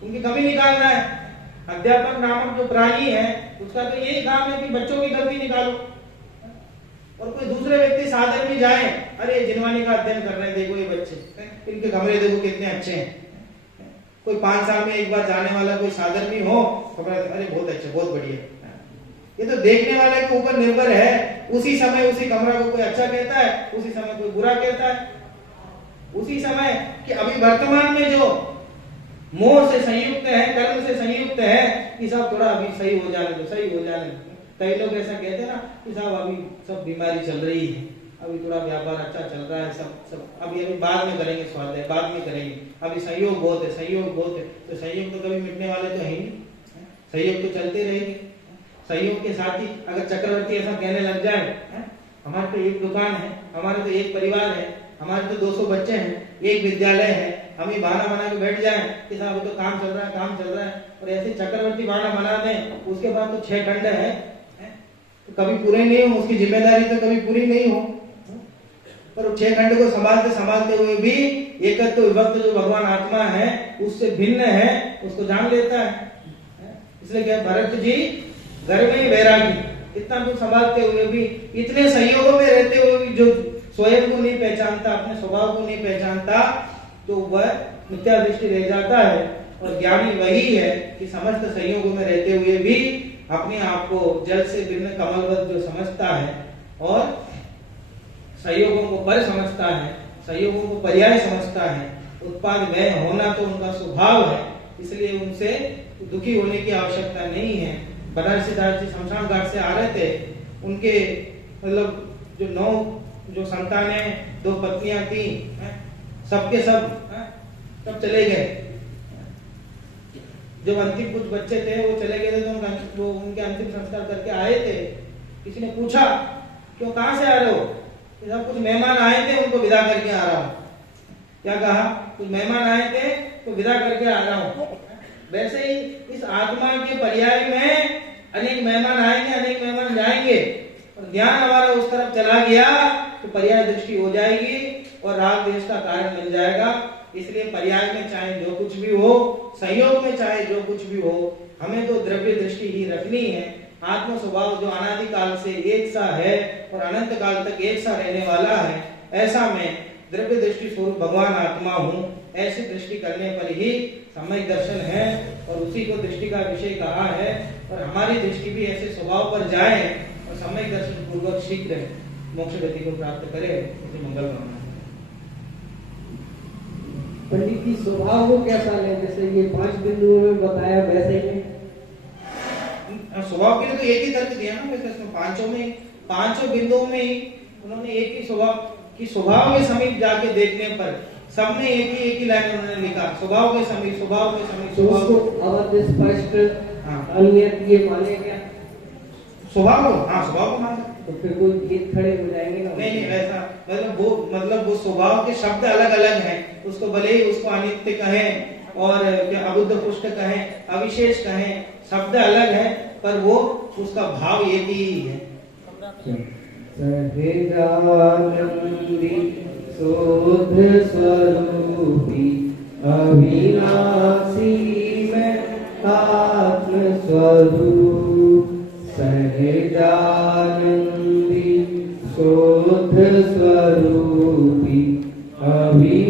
उनकी कमी निकालना है। अध्यापक नामक जो प्राणी है उसका तो यही काम है कि बच्चों की गलती निकालो। और कोई दूसरे व्यक्ति साधन में जाए, अरे जिनवानी का अध्ययन कर रहे हैं, देखो ये बच्चे, इनके कमरे देखो कितने अच्छे हैं। कोई 5 साल में एक बार जाने वाला कोई साधन भी हो, अरे बहुत अच्छे, बहुत बढ़िया। ये तो देखने वाले के ऊपर निर्भर है। उसी समय उसी कमरा को कोई अच्छा कहता है, उसी समय कोई बुरा कहता है। उसी समय कि अभी वर्तमान में जो मोह से संयुक्त है, कर्म से संयुक्त है कि साहब थोड़ा अभी सही हो जाने दो, सही हो जाने दो। कई लोग ऐसा कहते हैं ना कि साहब अभी सब बीमारी चल रही है, अभी थोड़ा व्यापार अच्छा चल रहा है, सब अभी बाद में करेंगे, स्वाध्याय बाद में करेंगे, अभी संयोग बहुत है, संयोग बहुत है। तो संयोग तो कभी मिटने वाले तो है ही नहीं, संयोग तो चलते रहेंगे। संयोग के साथ ही अगर चक्रवर्ती ऐसा कहने लग जाए, हमारे तो एक दुकान है, हमारे तो एक परिवार है, हमारे तो 200 बच्चे हैं, एक विद्यालय है, हम ही बहाना बना के बैठ जाएं कि साहब तो काम चल रहा है, काम चल रहा है, और ऐसे चक्रवर्ती बहाना बना दें, उसके बाद तो 6 खंड है, तो कभी पूरे नहीं हो, उसकी जिम्मेदारी तो कभी पूरी नहीं हो। पर 6 खंड को संभालते हुए भी एकत्व विभक्त जो भगवान आत्मा है उससे भिन्न है, उसको जान लेता है। इसलिए क्या भरत जी घर में वैरागी, इतना कुछ संभालते हुए भी, इतने संयोगों में रहते हुए भी जो स्वयं को नहीं पहचानता, अपने स्वभाव को नहीं पहचानता, तो वह मिथ्या दृष्टि रह जाता है। और ज्ञानी वही है कि समस्त संयोगों में रहते हुए भी अपने आप को जल से भिन्न कमलवत जो समझता है और संयोगों को पर समझता है, संयोगों को पर्याय समझता है। उत्पाद व्यय होना तो उनका स्वभाव है, इसलिए उनसे दुखी होने की आवश्यकता नहीं है। बनारसी दास जी शमशान घाट से आ रहे थे, उनके मतलब जो 9 जो संतानें, 2 पत्नियां थी, सबके सब चले गए। जो अंतिम कुछ बच्चे थे वो चले गए थे, तो वो उनके अंतिम संस्कार करके आए थे। किसी ने पूछा क्यों, कहां से आ रहे हो? सब कुछ मेहमान आए थे, उनको विदा करके आ रहा हूँ। क्या कहा? कुछ मेहमान आए थे तो विदा करके आ रहा हूँ। वैसे ही इस आत्मा के पर्याय में अनेक मेहमान आएंगे, अनेक मेहमान जाएंगे, और ध्यान हमारा उस तरफ चला गया तो पर्याय दृष्टि हो जाएगी और राग देश का कारण मिल जाएगा। इसलिए पर्याय में चाहे जो कुछ भी हो, संयोग में चाहे जो कुछ भी हो, हमें तो द्रव्य दृष्टि ही रखनी है। आत्म स्वभाव जो अनादि काल से एक सा है और अनंत काल तक एक सा रहने वाला है, ऐसा मैं द्रव्य दृष्टि स्वरूप भगवान आत्मा हूँ, ऐसी दृष्टि करने पर ही सम्यक दर्शन है और उसी को दृष्टि का विषय कहा है। और हमारी दृष्टि भी ऐसे स्वभाव पर जाए और सम्यक दर्शन पूर्वक शीघ्र मोक्ष गति को प्राप्त करे, इसे मंगल कामना। पंडित जी स्वभाव को कैसा ले, जैसे ये 5 बिंदुओं में बताया वैसे ही स्वभाव के लिए तो एक ही तर्क दिया ना, वैसे पांचों बिंदुओं में ही उन्होंने एक ही स्वभाव कि स्वभाव के समीप जाके देखने पर सब में एक ही लाइन उन्होंने लिखा, स्वभाव के समीप, स्वभाव के समीप, स्वभाव को अवध स्पष्ट अनियत ये माने क्या? स्वभाव को, हाँ स्वभाव को माने, तो फिर कोई गीत खड़े हो जाएंगे ना? नहीं वैसा, मतलब वो स्वभाव के शब्द अलग अलग हैं, उसको भले ही उसको अनित्य कहें और अबुद्ध पुष्ट कहें, अविशेष कहें, शब्द अलग है पर वो उसका भाव एक ही है। सहिदानंदी शुद्ध स्वरूपी अविनाशी में सहजानंदी शोध स्वरूपी अभी